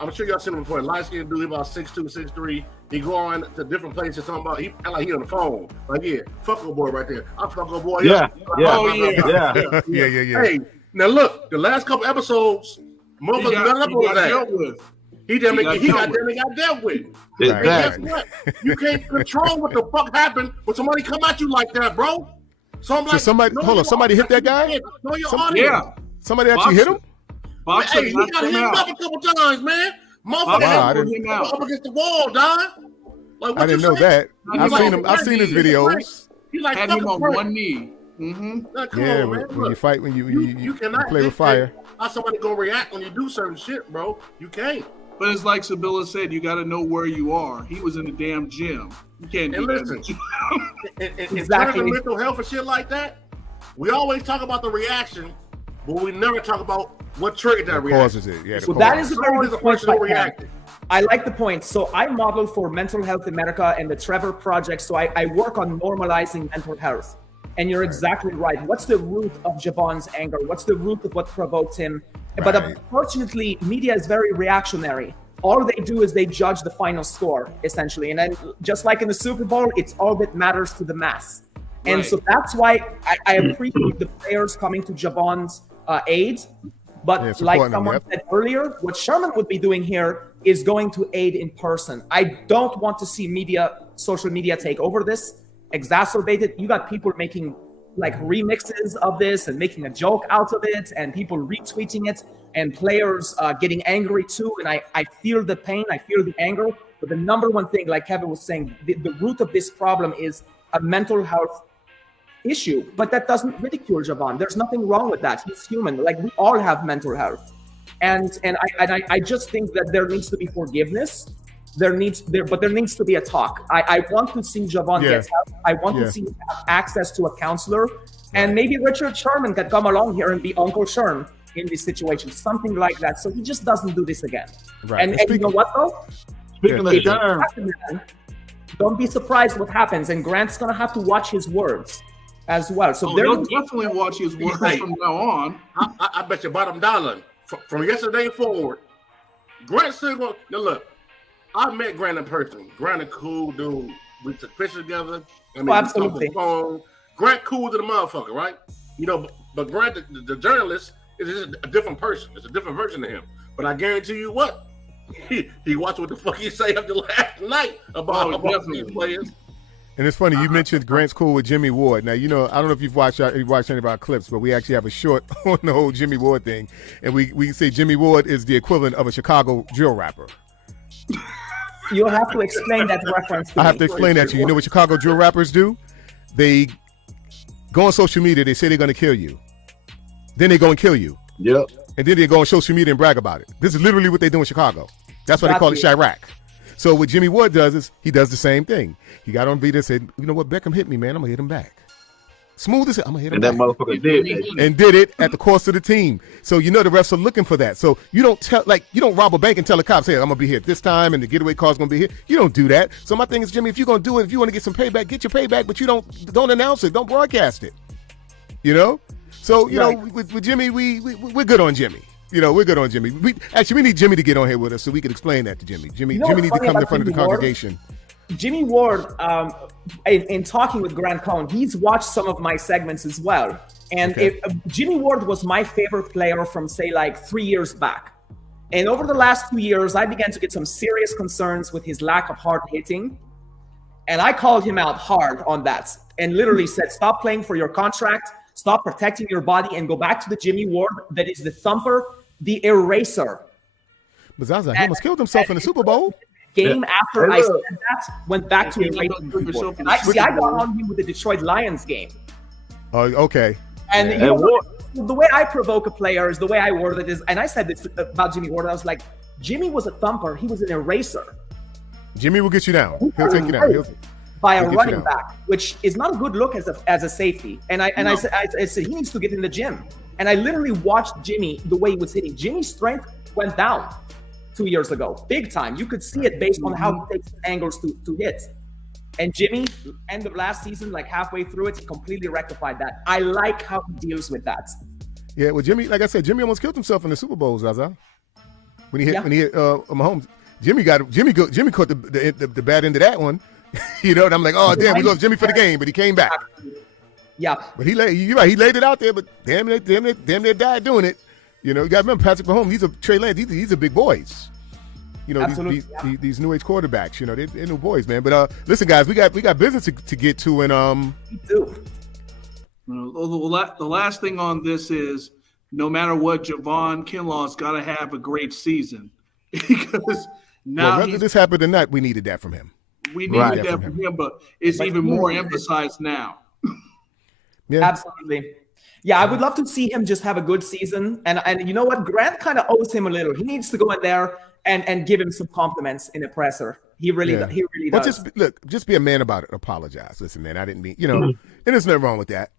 I'm sure y'all seen him before. Light-skinned dude, about 6'2", 6'3". He go on to different places talking about he on the phone. Like, yeah, fuck old boy right there. I'm fuck old boy. Yeah. Hey, now look, the last couple episodes, motherfuckers got up on that. He got dealt with. Exactly. Guess what? You can't control what the fuck happened when somebody come at you like that, bro. So I'm like, somebody hit that guy? Somebody actually hit him? Hey, he got hit up a couple times, man. Motherfucker hit him up against the wall, dog. Like, I didn't know that. I've seen his videos. He like had him on one knee. When you fight, when you cannot play with fire. How somebody gonna react when you do certain shit, bro? You can't. But it's like Sybilla said, you got to know where you are. He was in the damn gym. You can't do that. In terms of mental health and shit like that, we always talk about the reaction, but we never talk about what triggered that reaction. Causes it. Yeah, that is a very good point. I like the point. So I model for Mental Health America and the Trevor Project. So I work on normalizing mental health. And you're exactly right. What's the root of Javon's anger? What's the root of what provoked him? Right. But unfortunately, media is very reactionary. All they do is they judge the final score, essentially. And then just like in the Super Bowl, it's all that matters to the mass. Right. And so that's why I appreciate the players coming to Javon's aid. But like someone said earlier, what Sherman would be doing here is going to aid in person. I don't want to see social media take over this, exacerbate it. You got people making like remixes of this and making a joke out of it, and people retweeting it, and players getting angry too. And I feel the pain, I feel the anger. But the number one thing, like Kevin was saying, the root of this problem is a mental health issue. But that doesn't ridicule Javon. There's nothing wrong with that. He's human. Like, we all have mental health. And I just think that there needs to be forgiveness. There needs to be a talk. I want to see Javon get help. I want to see him have access to a counselor. And maybe Richard Sherman can come along here and be Uncle Sherm in this situation, something like that. So he just doesn't do this again. Right. And you know what, though? Speaking of Sherm, don't be surprised what happens. And Grant's going to have to watch his words as well. So they'll definitely watch his words from now on. I bet you bottom dollar from yesterday forward, Grant's still going. Now look, I met Grant in person. Grant a cool dude. We took pictures together. I mean, absolutely. Phone. Grant cool to the motherfucker, right? You know, but Grant, the journalist, is just a different person. It's a different version of him. But I guarantee you what, he watched what the fuck he say after last night about these players. And it's funny, you mentioned Grant's cool with Jimmy Ward. Now, you know, I don't know if you've watched any of our clips, but we actually have a short on the whole Jimmy Ward thing. And we say Jimmy Ward is the equivalent of a Chicago drill rapper. You'll have to explain that reference to me. I have to explain that to you. You know what Chicago drill rappers do? They go on social media, they say they're going to kill you. Then they go and kill you. Yep. And then they go on social media and brag about it. This is literally what they do in Chicago. That's why they call it Chirac. So what Jimmy Ward does is he does the same thing. He got on video and said, you know what, Beckham hit me, man. I'm going to hit him back. Smooth as it. I'm going to hit him back. And that motherfucker did. And did it at the cost of the team. So you know the refs are looking for that. So you don't rob a bank and tell the cops, hey, I'm going to be here at this time and the getaway car's going to be here. You don't do that. So my thing is, Jimmy, if you're going to do it, if you want to get some payback, get your payback, but you don't announce it. Don't broadcast it. You know? So, you know, with Jimmy, we're good on Jimmy. You know, we're good on Jimmy. We need Jimmy to get on here with us so we can explain that to Jimmy. Jimmy needs to come in front of the congregation. Jimmy Ward, in talking with Grant Cohn, he's watched some of my segments as well. And Jimmy Ward was my favorite player from, say, like 3 years back. And over the last 2 years, I began to get some serious concerns with his lack of hard hitting. And I called him out hard on that and literally said, stop playing for your contract. Stop protecting your body and go back to the Jimmy Ward that is the thumper, the eraser. Bakzaza, he almost killed himself in the Super Bowl. Game after Hey, I look. said that, went back to Yeah, the don't put yourself in the I Super got Bowl. on him with the Detroit Lions game. Oh, okay. And And you know what? the way I provoke a player is the way I word it is, and I said this about Jimmy Ward. I was like, Jimmy was a thumper. He was an eraser Jimmy will get you down. He'll take you down. by a He'll get you running down. back, which is not a good look as a safety. And I said he needs to get in the gym. And I literally watched Jimmy the way he was hitting. Jimmy's strength went down 2 years ago, big time. You could see it based on how he takes angles to hit. And Jimmy, end of last season, like halfway through it, he completely rectified that. I like how he deals with that. Yeah, well, Jimmy, like I said, Jimmy almost killed himself in the Super Bowl, Zaza. When he hit Mahomes. Jimmy caught the bad end of that one. You know, and I'm like, oh damn, we lost Jimmy for the game, but he came back. Yeah. But he laid it out there, but damn near died doing it. You know, you got to remember Patrick Mahomes. These are Trey Lance. These are big boys. You know, these new age quarterbacks. You know, they're new boys, man. But listen, guys, we got business to get to, and Me too. The last thing on this is, no matter what, Javon Kinlaw's got to have a great season because now whether this happened or not, we needed that from him. we needed that from him, but it's even more emphasized now. Yeah, Absolutely. Yeah, I would love to see him just have a good season. And you know what? Grant kind of owes him a little. He needs to go in there and give him some compliments in the presser. He really But does. just be a man about it. Apologize. Listen, man, I didn't mean, you know, and there's nothing wrong with that.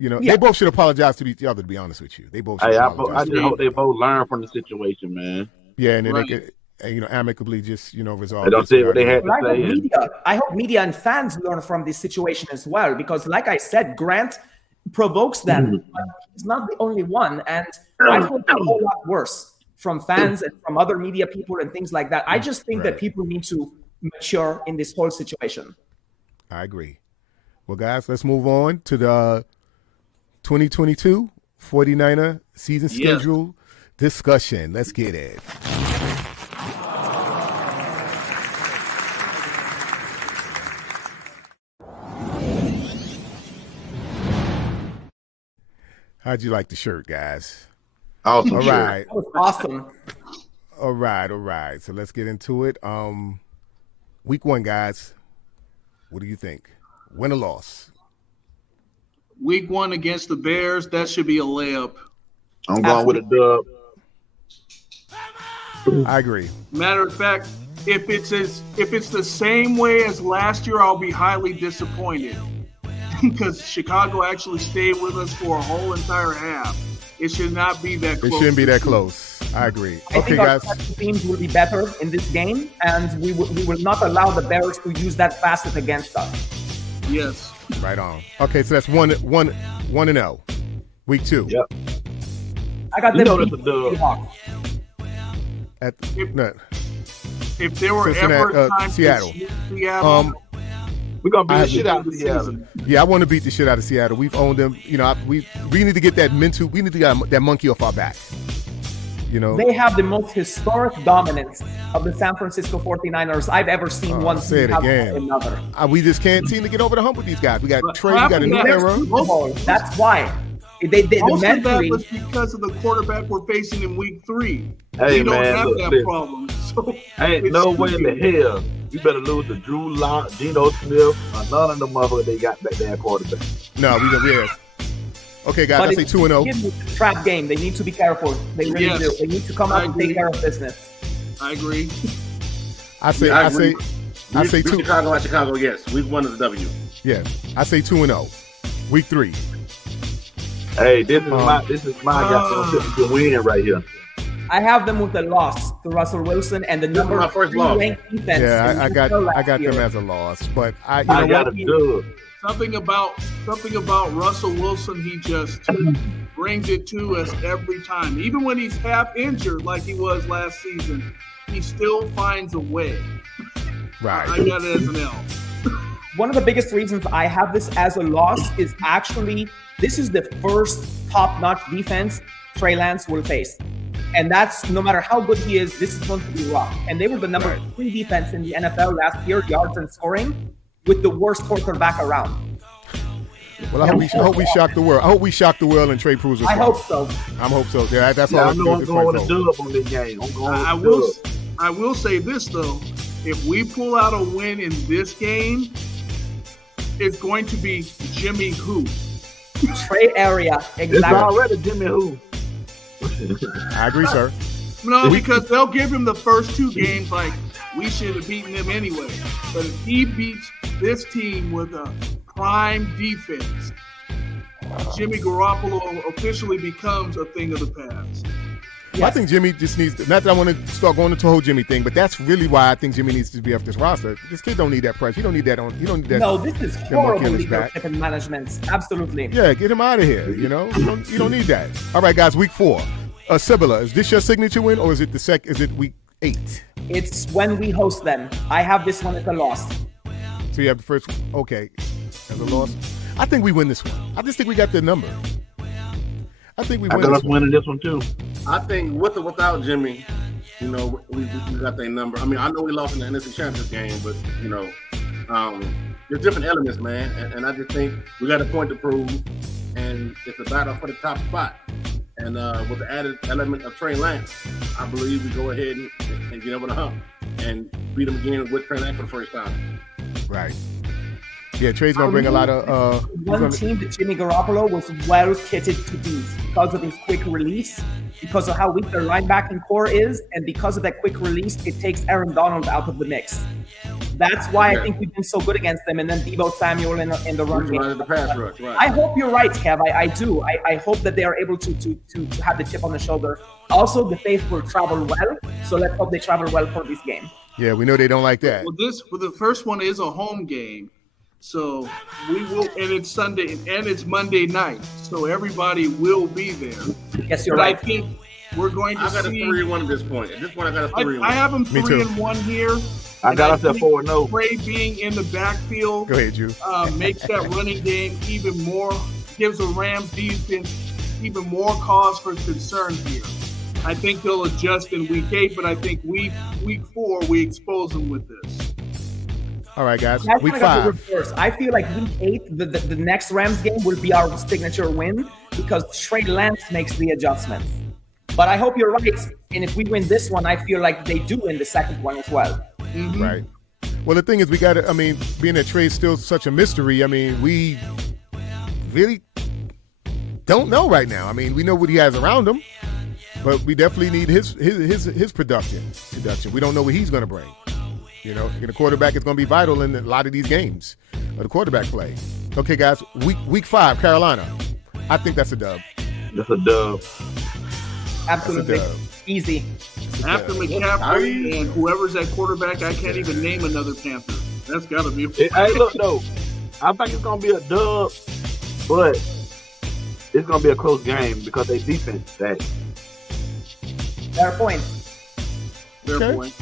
You know, Yeah. they both should apologize to each other, to be honest with you. They both should Hey, I apologize. just hope they both learn from the situation, man. Yeah, and then Right. they could, amicably just, resolve They don't this say what they without- had But to say. I hope media and fans learn from this situation as well, because like I said, Grant provokes them. But he's not the only one. And I've heard a whole lot worse from fans and from other media people and things like that. I just think that people need to mature in this whole situation. I agree. Well, guys, let's move on to the 2022 49er season schedule discussion. Let's get it. How'd you like the shirt, guys? Awesome. All shirt. right. That was awesome. All right. So let's get into it. Week 1, guys. What do you think? Win or loss? Week 1 against the Bears, that should be a layup. I'm going with a dub. I agree. Matter of fact, if it's the same way as last year, I'll be highly disappointed because Chicago actually stayed with us for a whole entire half. It should not be that It close. shouldn't be that close. I agree. I Okay, think our guys. special teams will be better in this game, and we will not allow the Bears to use that facet against us. Yes. Right on. Okay, so that's 1-0. Week 2. Yep. I got You them know beat that's a dub. Seahawks. If there were Cincinnati, ever a time Seattle. to sweep Seattle, We're going to beat I the shit out of the Seattle. season. Yeah, I want to beat the shit out of Seattle. We've owned them. You know, we need to get that mental. We need to get that monkey off our back. You know, They have the most historic dominance of the San Francisco 49ers I've ever seen one say team it have again. another. We just can't seem to get over the hump with these guys. We got But Trey. We got a new half of era. that- That's why. The Most of that mentally, was because of the quarterback we're facing in week 3. Hey, we don't man, have look, that listen. problem. So Ain't it's no way in the stupid. hell you better lose to Drew Lock, Geno Smith, or none of the motherfuckers they got back there at quarterback. No, we have. Okay, guys, I say 2-0. it's a trap game. They need to be careful. They really Yes. do. They need to come out I and agree. take care of business. I agree. I say I agree. I say Beat 2. Chicago at Chicago, yes. Week 1 is a W. Yeah, I say 2-0. Week 3. Hey, this is my goddamn to win right here. I have them with a loss to Russell Wilson and the This is number my first 3 loss. ranked defense. Yeah, in I got NFL last them year. as a loss, but you I know got what? a dub. Something about Russell Wilson, he just brings it to us every time. Even when he's half injured like he was last season, he still finds a way. Right. I got it as an L. One of the biggest reasons I have this as a loss is actually this is the first top-notch defense Trey Lance will face. And that's no matter how good he is, this is going to be rough. And they were the number 3 defense in the NFL last year, yards and scoring, with the worst quarterback around. Well, I hope we shock the world. I hope we shock the world and Trey Pruitt as well. I hope so. I hope so. Yeah, that's all. I know I'm going with a dub on this game. I'm going with I will say this though: if we pull out a win in this game, it's going to be Jimmy who. Trey area. Exactly. It's already Jimmy who. I agree, sir. No, because they'll give him the first 2 games like we should have beaten them anyway. But if he beats this team with a prime defense, Jimmy Garoppolo officially becomes a thing of the past. Yes. I think Jimmy just needs to, not that I want to start going into the whole Jimmy thing, but that's really why I think Jimmy needs to be off this roster. This kid don't need that pressure. You don't need that on. You don't need that. No, this is horrible leadership and management. Absolutely. Yeah, get him out of here. You know, you don't need that. All right, guys, week 4. Sybilla, is this your signature win or is it Is it week 8? It's when we host them. I have this one as a loss. So you have the first one. Okay, as a loss. I think we win this one. I just think we got the number. I think we win. I got us winning this one too. I think with or without Jimmy, you know, we got their number. I mean, I know we lost in the NFC Championship game, but you know, there's different elements, man, and I just think we got a point to prove, and it's a battle for the top spot. And with the added element of Trey Lance, I believe we go ahead and get over the hump and beat him again with Trey Lance for the first time. Right. Yeah, Trey's gonna bring a lot of. One team that Jimmy Garoppolo was well kitted to beat because of his quick release, because of how weak their linebacking core is, and because of that quick release, it takes Aaron Donald out of the mix. That's why I think we've been so good against them. And then Deebo Samuel in the run game. The pass rush, right. I hope you're right, Kev. I do. I hope that they are able to have the chip on the shoulder. Also, the faith will travel well, so let's hope they travel well for this game. Yeah, we know they don't like that. Well, the first one is a home game. So we will, and it's Sunday and it's Monday night, so everybody will be there. Yes, you're right. I think we're going to see. I got a 3-1 at this point. At this point, I got a 3-1. I have them 3-1 here. I got us at 4-0. Trey being in the backfield, go ahead, Drew. Makes that running game even more. Gives the Rams defense even more cause for concern here. I think they'll adjust in week 8, but I think week 4 we expose them with this. All right, guys. Week 5. I feel like week 8, the next Rams game will be our signature win because Trey Lance makes the adjustments. But I hope you're right. And if we win this one, I feel like they do win the second one as well. Mm-hmm. Right. Well, the thing is, we got to, I mean, being that Trey's still such a mystery, I mean, we really don't know right now. I mean, we know what he has around him, but we definitely need his production. We don't know what he's going to bring. You know, the quarterback is going to be vital in a lot of these games, the quarterback play. Okay, guys, week 5, Carolina. I think that's a dub. That's a dub. Absolutely. Easy. After McCaffrey and whoever's at quarterback, I can't even name another Panther. That's got to be. Hey, look, though. I think it's going to be a dub, but it's going to be a close game because they defense that. Fair point. Fair point.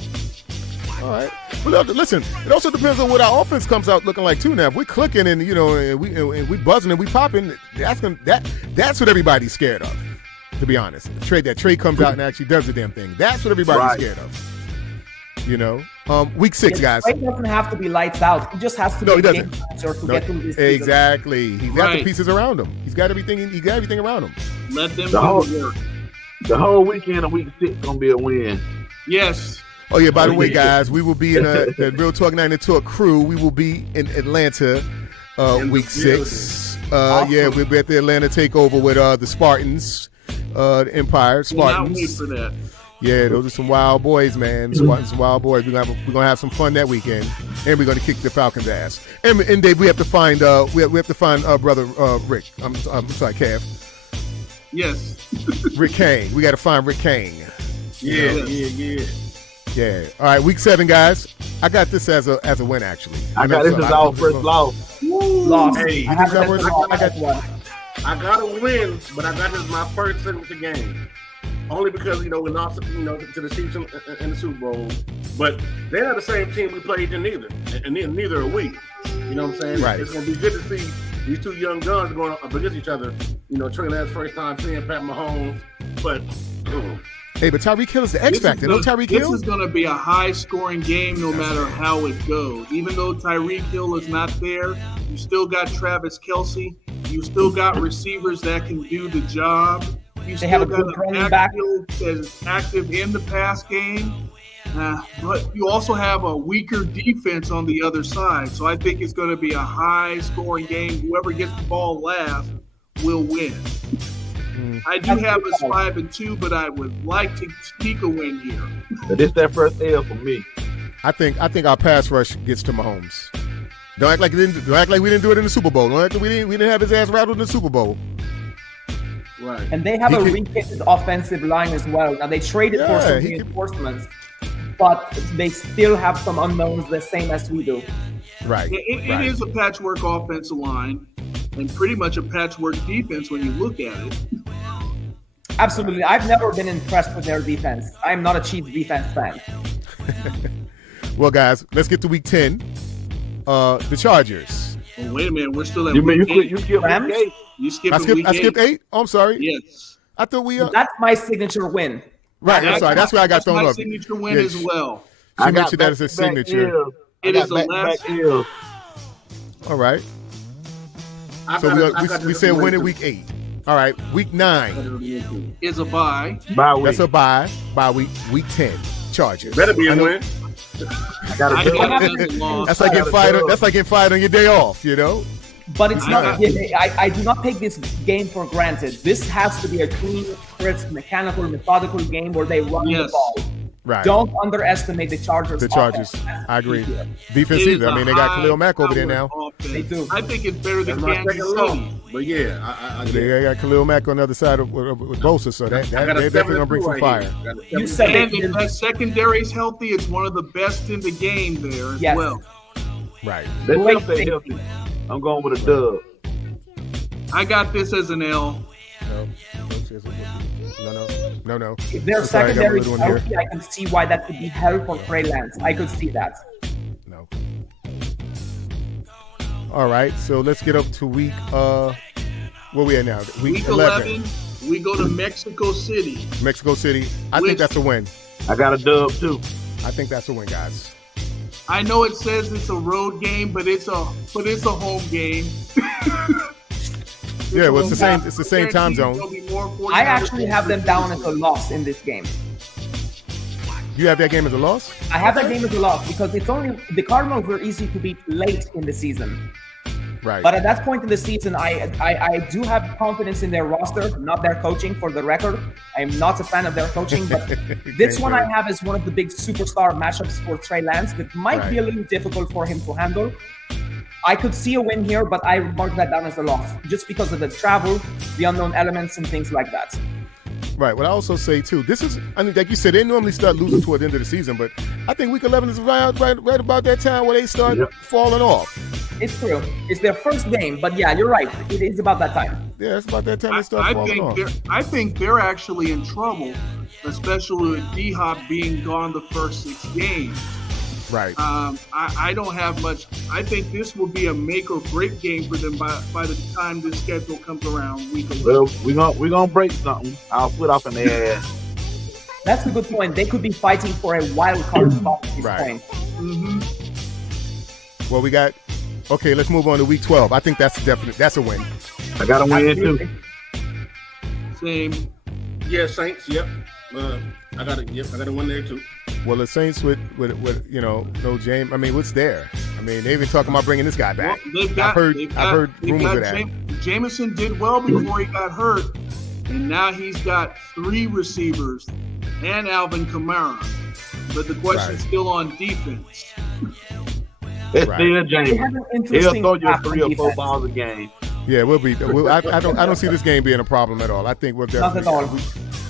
All right. Well, listen, it also depends on what our offense comes out looking like too. Now, if we're clicking and we buzzing and we popping, that's what everybody's scared of. To be honest, Trey comes out and actually does the damn thing. That's what everybody's scared of. You know, week 6, guys. Trey doesn't have to be lights out. He just has to. No, he doesn't. Get through this exactly. He's got the pieces around him. He's got everything. He got everything around him. Let them do the work. The whole weekend of week 6 gonna be a win. Yes. Oh, yeah, by the way, guys, we will be in the Real Talk 9 and Talk crew. We will be in Atlanta week 6. Awesome. Yeah, we'll be at the Atlanta takeover with the Spartans, the Empire, Spartans. Wait for that. Yeah, those are some wild boys, man. Some wild boys. We're gonna have some fun that weekend, and we're gonna kick the Falcons' ass. And Dave, we have to find brother Rick. I'm sorry, Kev. Yes. Rick Kane. We got to find Rick Kane. Yeah. All right, week 7, guys. I got this as a win, actually. I got this as our first loss. Loss. Hey, I got one. I got a win, but I got this my first signature game. Only because, we lost, to the Chiefs in the Super Bowl. But they're not the same team we played in neither. And neither are we. You know what I'm saying? Right. It's going to be good to see these two young guns going up against each other. Trey Lance first time seeing Pat Mahomes. But, hey, but Tyreek Hill is the X factor. No Tyreek Hill? This is going to be a high-scoring game no matter how it goes. Even though Tyreek Hill is not there, you still got Travis Kelce. You still got receivers that can do the job. You They have still a got good an running back. backfield that is active in the pass game. But you also have a weaker defense on the other side. So I think it's going to be a high-scoring game. Whoever gets the ball last will win. I do have us 5-2, but I would like to sneak a win here. But this that first L for me. I think our pass rush gets to Mahomes. Don't act like we didn't do it in the Super Bowl. Don't act like we didn't have his ass rattled in the Super Bowl. Right. And they have a rekitted offensive line as well. Now, they traded for some reinforcements, but they still have some unknowns the same as we do. Right. It is a patchwork offensive line and pretty much a patchwork defense when you look at it. Absolutely. I've never been impressed with their defense. I'm not a Chiefs defense fan. Well, guys, let's get to week 10. The Chargers. Oh, wait a minute. We're still at You week 8. you skipped Rams? week 8. You skipped week 8. I skipped 8? Oh, I'm sorry. Yes. I thought we That's my signature win. right. I'm sorry. That's where I got thrown my off. signature win as well. She mentioned that as a signature. It is the last. All right. So we said win in week 8. All right. Week 9 is a bye. Bye week. That's a bye. Bye week. Week 10. Chargers. Better be a win. I got That's like getting fired. That's like getting fired on your day off. You know. But it's not. I do not take this game for granted. This has to be a clean, crisp, mechanical, methodical game where they run the ball. Right. Don't underestimate the Chargers. The Chargers. I agree. Defense either. I mean, they got Khalil Mack over there now. Offense. They do. I think it's better than That's my Kansas second City. low. But yeah, They got Khalil Mack on the other side with Bosa, so they're definitely gonna bring some fire. You said And it. if that secondary is healthy, it's one of the best in the game there as Yes. well. Right. Let's stay healthy. I'm going with a dub. I got this as an L. No. If their I'm sorry, I got my secondary is little one here. healthy, I can see why that could be hell for Trey Lance. I could see that. No. All right, so let's get up to week. Where we at now? Week 11, we go to Mexico City. Mexico City. I think that's a win. I got a dub too. I think that's a win, guys. I know it says it's a road game, but it's a home game. Yeah, well, it's the same time zone. I actually have them down as a loss in this game. You have that game as a loss? I have that game as a loss because it's only the Cardinals were easy to beat late in the season. Right. But at that point in the season, I do have confidence in their roster, not their coaching, for the record. I'm not a fan of their coaching, but this one I have as one of the big superstar matchups for Trey Lance that might be a little difficult for him to handle. I could see a win here, but I mark that down as a loss just because of the travel, the unknown elements, and things like that. Right. Well, I also say too, like you said, they normally start losing toward the end of the season, but I think week 11 is right about that time where they start falling off. It's true. It's their first game, but yeah, you're right. It is about that time. Yeah, it's about that time they start falling off. I think they're actually in trouble, especially with D-Hop being gone the first 6 games. Right. I don't have much. I think this will be a make or break game for them by the time this schedule comes around week 11. Well, we're gonna break something. I'll put up in the ass. That's a good point. They could be fighting for a wild card spot at this point. Mm-hmm. Well, we got. Okay, let's move on to week 12. I think that's a win. I got a win too. Same. Yeah, Saints. Yep. I got a win there too. Well, the Saints with no James. I mean, what's there? I mean, they've been talking about bringing this guy back. I've heard rumors of that. Jameson did well before he got hurt, and now he's got 3 receivers and Alvin Kamara. But the question's still on defense. It's still Jameson. He'll throw you 3 or 4 balls a game. Yeah, I don't see this game being a problem at all. I think we'll definitely.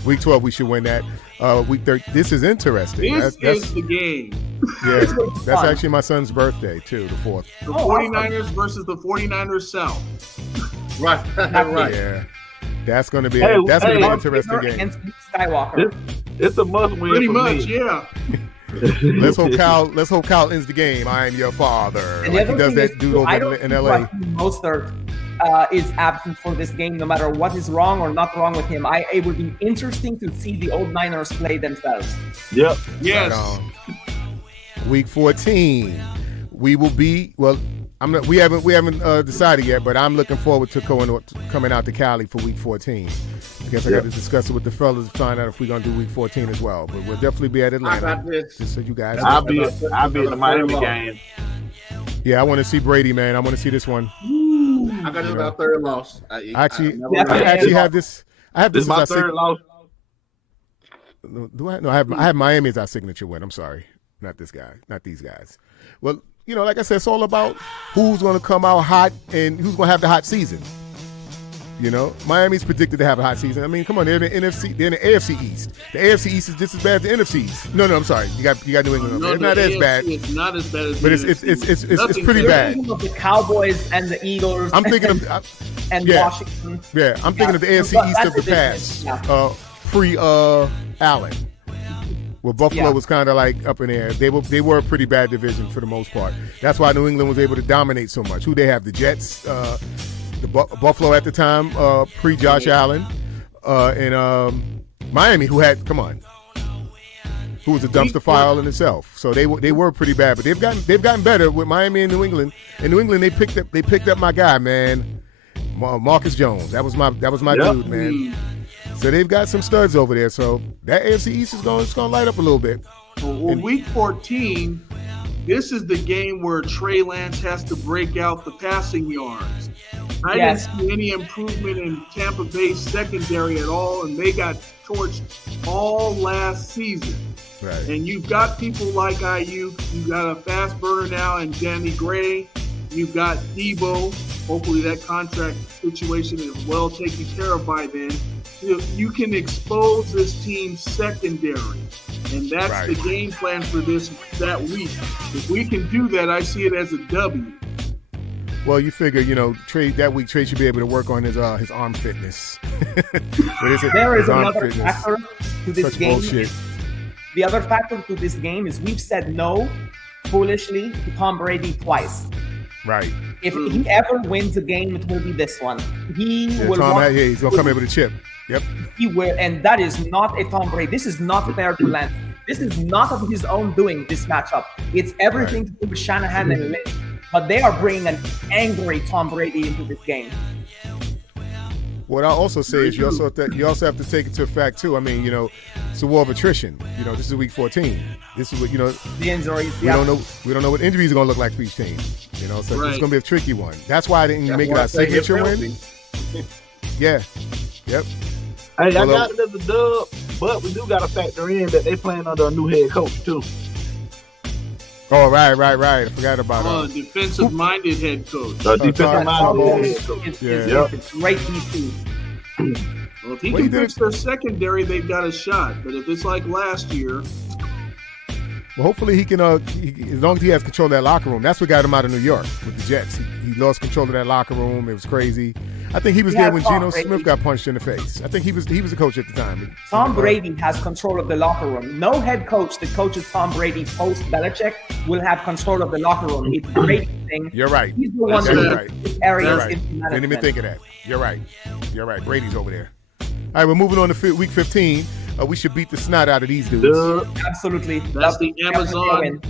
Week 12, we should win that. Week 13, this is interesting. This is the game. Yeah, that's actually my son's birthday, too, the 4th. The 49ers versus the 49ers South. Right. Right. Yeah. That's going to be an interesting game. Skywalker. It's a must win. Pretty much, yeah. Let's hope Kyle ends the game. I am your father. And like he does that dude over in LA. Mostert is absent for this game, no matter what is wrong or not wrong with him. It would be interesting to see the old Niners play themselves. Yep. Yes. Right. Week 14, we will be We haven't decided yet, but I'm looking forward to coming out to Cali for week 14. I guess I got to discuss it with the fellas to find out if we're gonna do week 14 as well. But we'll definitely be at Atlanta. I got this. Just so you guys. I'll be at the Miami game. Yeah, I want to see Brady, man. I want to see this one. I got this about third loss. I actually have this. I have this is my third loss. Do I? No, I have Miami as our signature win. I'm sorry, not this guy, not these guys. Well, like I said, it's all about who's going to come out hot and who's going to have the hot season. Miami's predicted to have a hot season. I mean, come on, they're in the NFC, they're in the AFC East. The AFC East is just as bad as the NFC East. No, I'm sorry. You got New England. It's not as bad. It's not as bad as. But it's pretty bad. Of the Cowboys and the Eagles. I'm thinking of Washington. Yeah, I'm thinking of the AFC East of the past. Pre Allen. Well, Buffalo was kind of like up in there. They were a pretty bad division for the most part. That's why New England was able to dominate so much. Who they have? The Jets, the Buffalo at the time, pre Josh Allen, and Miami, who was a dumpster fire in itself. So they were pretty bad, but they've gotten better with Miami and New England. In New England, they picked up my guy, man, Marcus Jones. That was my dude, man. So they've got some studs over there. So that AFC East is going to light up a little bit. Well, week 14, this is the game where Trey Lance has to break out the passing yards. I didn't see any improvement in Tampa Bay's secondary at all, and they got torched all last season. Right. And you've got people like Ayuk. You've got a fast burner now and Danny Gray. You've got Debo. Hopefully that contract situation is well taken care of by then. You can expose this team's secondary, and that's the game plan for that week. If we can do that, I see it as a W. Well, you figure, Trey should be able to work on his arm fitness. There is another factor to this game. Bullshit. The other factor to this game is we've said no, foolishly, to Tom Brady twice. Right. If he ever wins a game, it will be this one. He's going to come in with a chip. Yep. He will, and that is not a Tom Brady. This is not fair to Lance. This is not of his own doing, this matchup. It's everything to do with Shanahan and Lynch. But they are bringing an angry Tom Brady into this game. What I also say is you also have to take into effect too. I mean, it's a war of attrition. This is week 14. This is what the injuries. We don't know what injuries are going to look like for each team. So it's going to be a tricky one. That's why I didn't make it our signature win. Yeah. Yep. Hey, I got it as a dub, but we do got to factor in that they playing under a new head coach too. Oh, right. I forgot about defensive-minded head coach. Defensive-minded head coach. It's great DC. Well, if he can fix their secondary, they've got a shot. But if it's like last year... Well, hopefully he can, as long as he has control of that locker room. That's what got him out of New York with the Jets. He lost control of that locker room. It was crazy. I think he was there when Geno Smith got punched in the face. I think he was the coach at the time. Tom Brady has control of the locker room. No head coach that coaches Tom Brady post Belichick will have control of the locker room. It's a great thing. You're right. He's the one that areas into management. Didn't even think of that. You're right. Brady's over there. All right, we're moving on to week 15. We should beat the snot out of these dudes. Absolutely. That's the Amazon.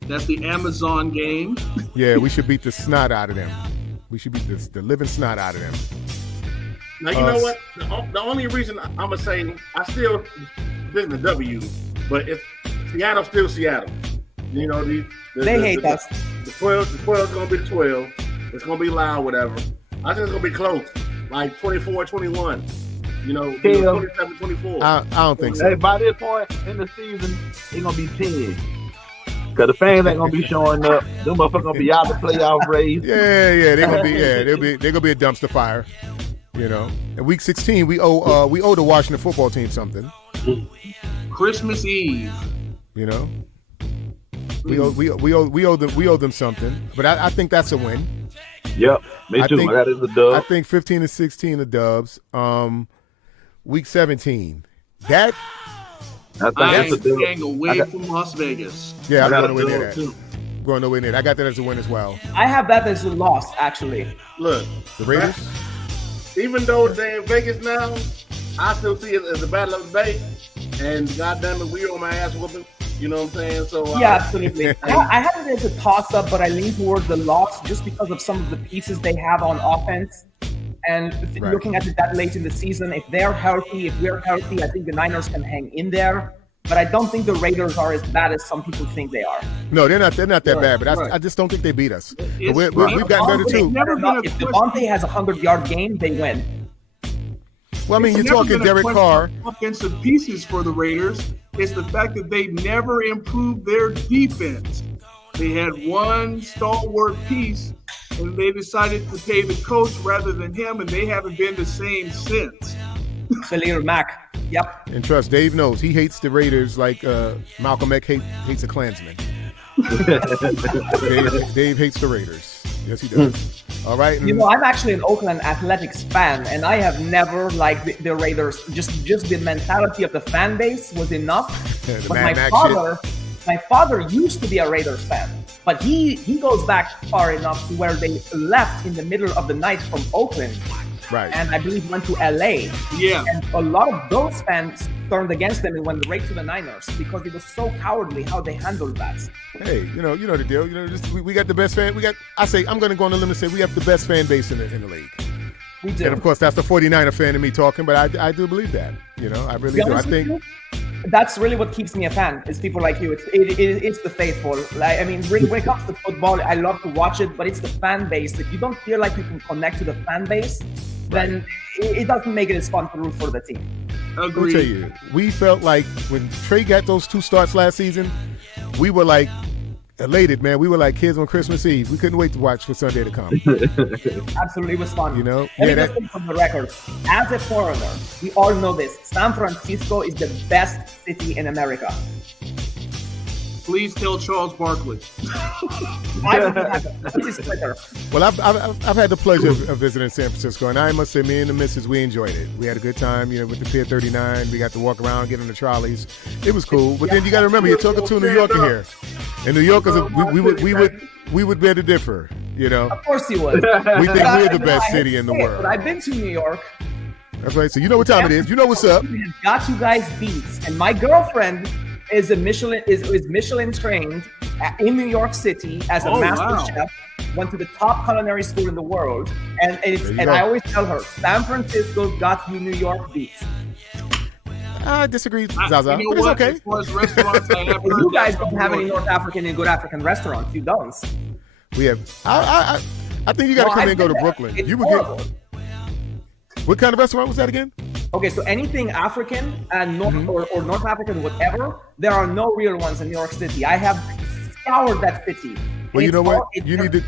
That's the Amazon game. Yeah, we should beat the snot out of them. We should beat the living snot out of them. Now, you know what? The only reason I'm going to say, this is the W, but Seattle's still Seattle. They hate us. The 12 is going to be the 12. It's going to be loud, whatever. I think it's going to be close, like 24-21. 27-24. I don't think so. Hey, by this point in the season, it's going to be 10. Because the fans ain't gonna be showing up. Them motherfuckers gonna be out the playoff race. Yeah, they're gonna be a dumpster fire. In week 16, we owe the Washington football team something. Christmas Eve. We owe them something. But I think that's a win. Yep, me too. That is a dub. I think 15 and 16 are dubs. Week 17, that's staying away from Las Vegas. Yeah, I'm going nowhere near that. Going nowhere near that. I got that as a win as well. I have that as a loss, actually. Look, the Raiders. Even though they're in Vegas now, I still see it as a battle of the Bay. And goddamn it, we on my ass whooping. You know what I'm saying? So yeah, absolutely. I have it as a toss-up, but I lean towards the loss just because of some of the pieces they have on offense. And looking at it that late in the season, if they're healthy, if we're healthy, I think the Niners can hang in there. But I don't think the Raiders are as bad as some people think they are. No, they're not that bad. But I just don't think they beat us. We've gotten better too. If Devontae has a 100-yard game, they win. Well, I mean, you're talking Derek Carr. Offensive pieces for the Raiders. It's the fact that they never improved their defense. They had one stalwart piece, and they decided to pay the coach rather than him, and they haven't been the same since. Khalil Mack. Yep. And trust, Dave knows he hates the Raiders like Malcolm X hates a Klansman. Dave hates the Raiders. Yes, he does. All right. You know, I'm actually an Oakland Athletics fan, and I have never liked the Raiders. Just the mentality of the fan base was enough. But my father used to be a Raiders fan, but he goes back far enough to where they left in the middle of the night from Oakland. Right. And I believe went to LA. Yeah. And a lot of those fans turned against them and went right to the Niners because it was so cowardly how they handled that. Hey, you know the deal. You know, we got the best fan. I'm going to go on the limb and say we have the best fan base in the league. We do. And of course, that's the 49er fan of me talking, but I do believe that. You know, I really do. I think that's really what keeps me a fan. Is people like you. It's the faithful. Like, I mean, when it comes to football, I love to watch it, but it's the fan base. If you don't feel like you can connect to the fan base, then it doesn't make it as fun to root for the team. Agreed. Let me tell you, we felt like when Trey got those 2 starts last season, we were like elated, man. We were like kids on Christmas Eve. We couldn't wait to watch for Sunday to come. Absolutely, it was fun. You know, Let me just from the record. As a foreigner, we all know this. San Francisco is the best city in America. Please tell Charles Barkley. Well, I've had the pleasure of visiting San Francisco, and I must say, me and the missus, we enjoyed it. We had a good time, you know, with the Pier 39. We got to walk around, get on the trolleys. It was cool. But then you got to remember, you're talking to a New Yorker here, and New Yorkers, we would bear to differ. You know, of course you would. We think we're the best city in the world. But I've been to New York. That's right. So you know what time it is. You know what's up. Got you guys beat, and my girlfriend is Michelin trained in New York City as a master chef. Went to the top culinary school in the world, and I always tell her, San Francisco got you New York beat. I disagree, Zaza, but it's okay. As far as restaurants, you guys don't have any North African and good African restaurants. You don't. We have. I think you got to come in and go to Brooklyn. You would get. What kind of restaurant was that again? Okay, so anything African and or North African, whatever, there are no real ones in New York City. I have scoured that city. Well, you know what? You need to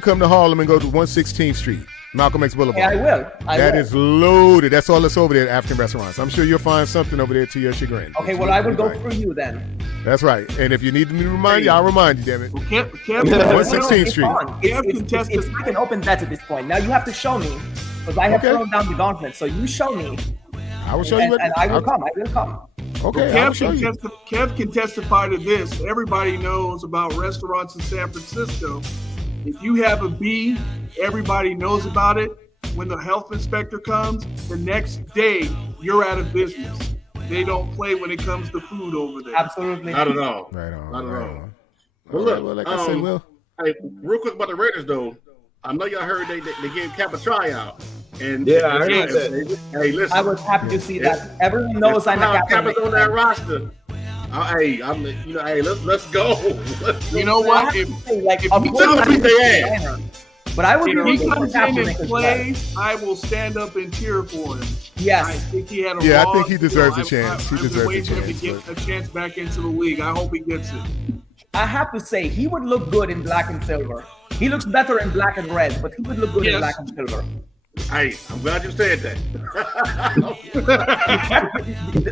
come to Harlem and go to 116th Street, Malcolm X Boulevard. Yeah, I will. That is loaded. That's all that's over there at African restaurants. I'm sure you'll find something over there to your chagrin. Okay, well, I will go through you then. That's right. And if you need me to remind you, I'll remind you, damn it. 116th Street. It's like an open bet at this point. Now you have to show me, because I have thrown down the gauntlet. So you show me. I will show you. And I will come. I will come. Okay, Kev can testify to this. Everybody knows about restaurants in San Francisco. If you have a B, everybody knows about it. When the health inspector comes, the next day you're out of business. They don't play when it comes to food over there. Absolutely. Not at all. Right on. Not at all. Well, look, like I said, hey, real quick about the Raiders, though. I know y'all heard they gave Cap a tryout. And I heard that. Hey, listen. I was happy to see that. Everyone knows I'm a Cap is on that roster. Let's go. You know what? If beat their ass. But I would if he comes in and plays, I will stand up and cheer for him. Yes. I think he had I think he deserves a chance. He deserves a chance. I've been waiting for him to get a chance back into the league. I hope he gets it. I have to say, he would look good in black and silver. He looks better in black and red, but he would look good in black and silver. Hey, I'm glad you said that.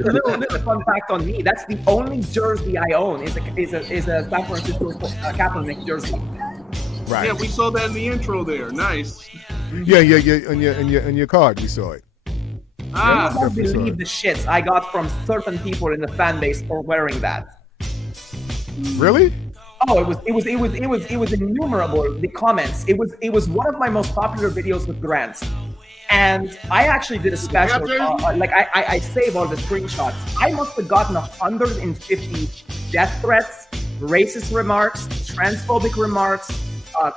little fun fact on me: that's the only jersey I own is a San Francisco Kaepernick jersey. Right. Yeah, we saw that in the intro there. Nice. Yeah. On your card, we saw it. I don't believe the shits I got from certain people in the fan base for wearing that. Really? Oh, it was innumerable. The comments. It was one of my most popular videos with Grant, And I actually did a special, I save all the screenshots. I must have gotten 150 death threats, racist remarks, transphobic remarks,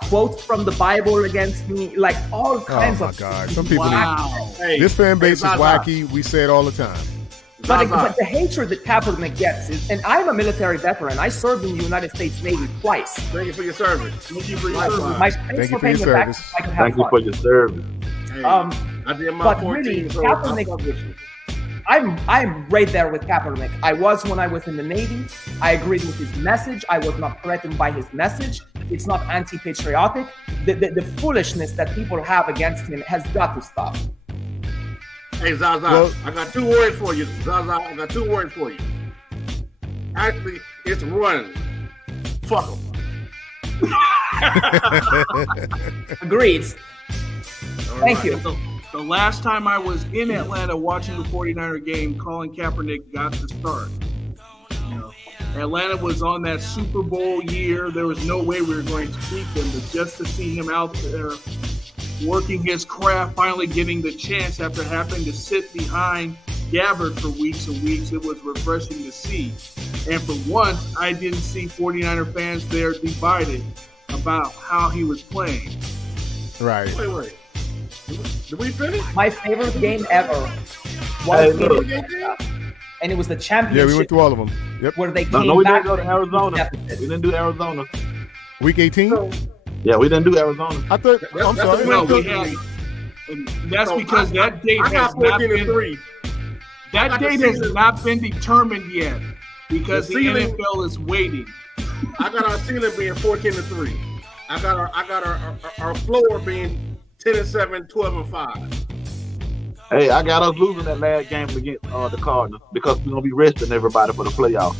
quotes from the Bible against me, like all kinds of. Oh my God! Some people need. This fan base is wacky. We say it all the time. But the hatred that Kaepernick gets is, and I'm a military veteran. I served in the United States Navy twice. Thank you for your service. Thank you for your service. Thank you for your service. Hey, I did my but 14, really, so Kaepernick, I'm right there with Kaepernick. I was when I was in the Navy. I agreed with his message. I was not threatened by his message. It's not anti-patriotic. The foolishness that people have against him has got to stop. Hey, Zaza, well, I got 2 words for you. Zaza, I got 2 words for you. Actually, it's run. Fuck them. Agreed. Thank you. The last time I was in Atlanta watching the 49er game, Colin Kaepernick got the start. You know, Atlanta was on that Super Bowl year. There was no way we were going to beat them, but just to see him out there working his craft, finally getting the chance after having to sit behind Gabbard for weeks and weeks, it was refreshing to see. And for once, I didn't see 49er fans there divided about how he was playing. Right. Wait. Did we finish? My favorite game ever was and it was the championship. Yeah, we went through all of them. Yep. Where they came we back. No, we didn't go to Arizona. We didn't do Arizona. Week 18? Yeah, we didn't do Arizona. I thought. I'm sorry. No, we had, and that's because that date has not been. That date has not been determined yet because the NFL is waiting. I got our ceiling being 14-3. I got our floor being 10-7, 12-5. Hey, I got us losing that last game against the Cardinals because we're gonna be resting everybody for the playoffs.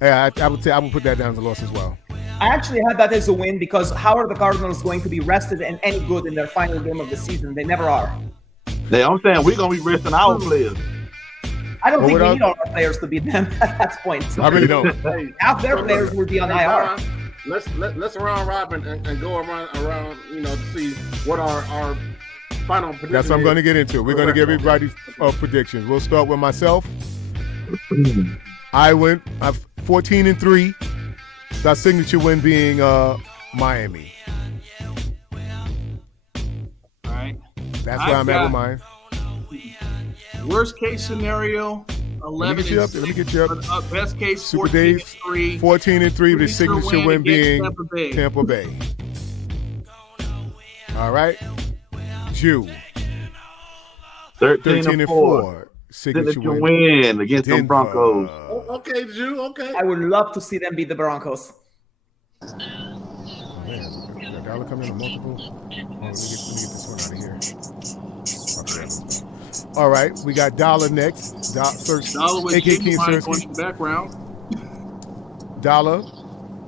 Yeah, I would put that down as a loss as well. I actually had that as a win because how are the Cardinals going to be rested and any good in their final game of the season? They never are. Yeah, I'm saying we're gonna be resting our players. I don't think we need all our players to beat them at that point. So I really don't. Half their players will be on IR. Let's round robin and go around to see what our final prediction. That's what I'm going to get into. We're going to give everybody predictions. We'll start with myself. I went 14-3. Our signature win being Miami. All right. That's where I'm at with mine. Worst case scenario, 11. Let me get you up. Best case, Super Dave, 14-3 with the signature win being Tampa Bay. All right. Jew. 13-4. Signature win against the Broncos. Okay, Jew. Okay. I would love to see them beat the Broncos. Oh, man. Got Dollar coming in multiple. Let me get this one out of here. Okay. All right, we got Dollar next. Dollar with genuine on the background. Dollar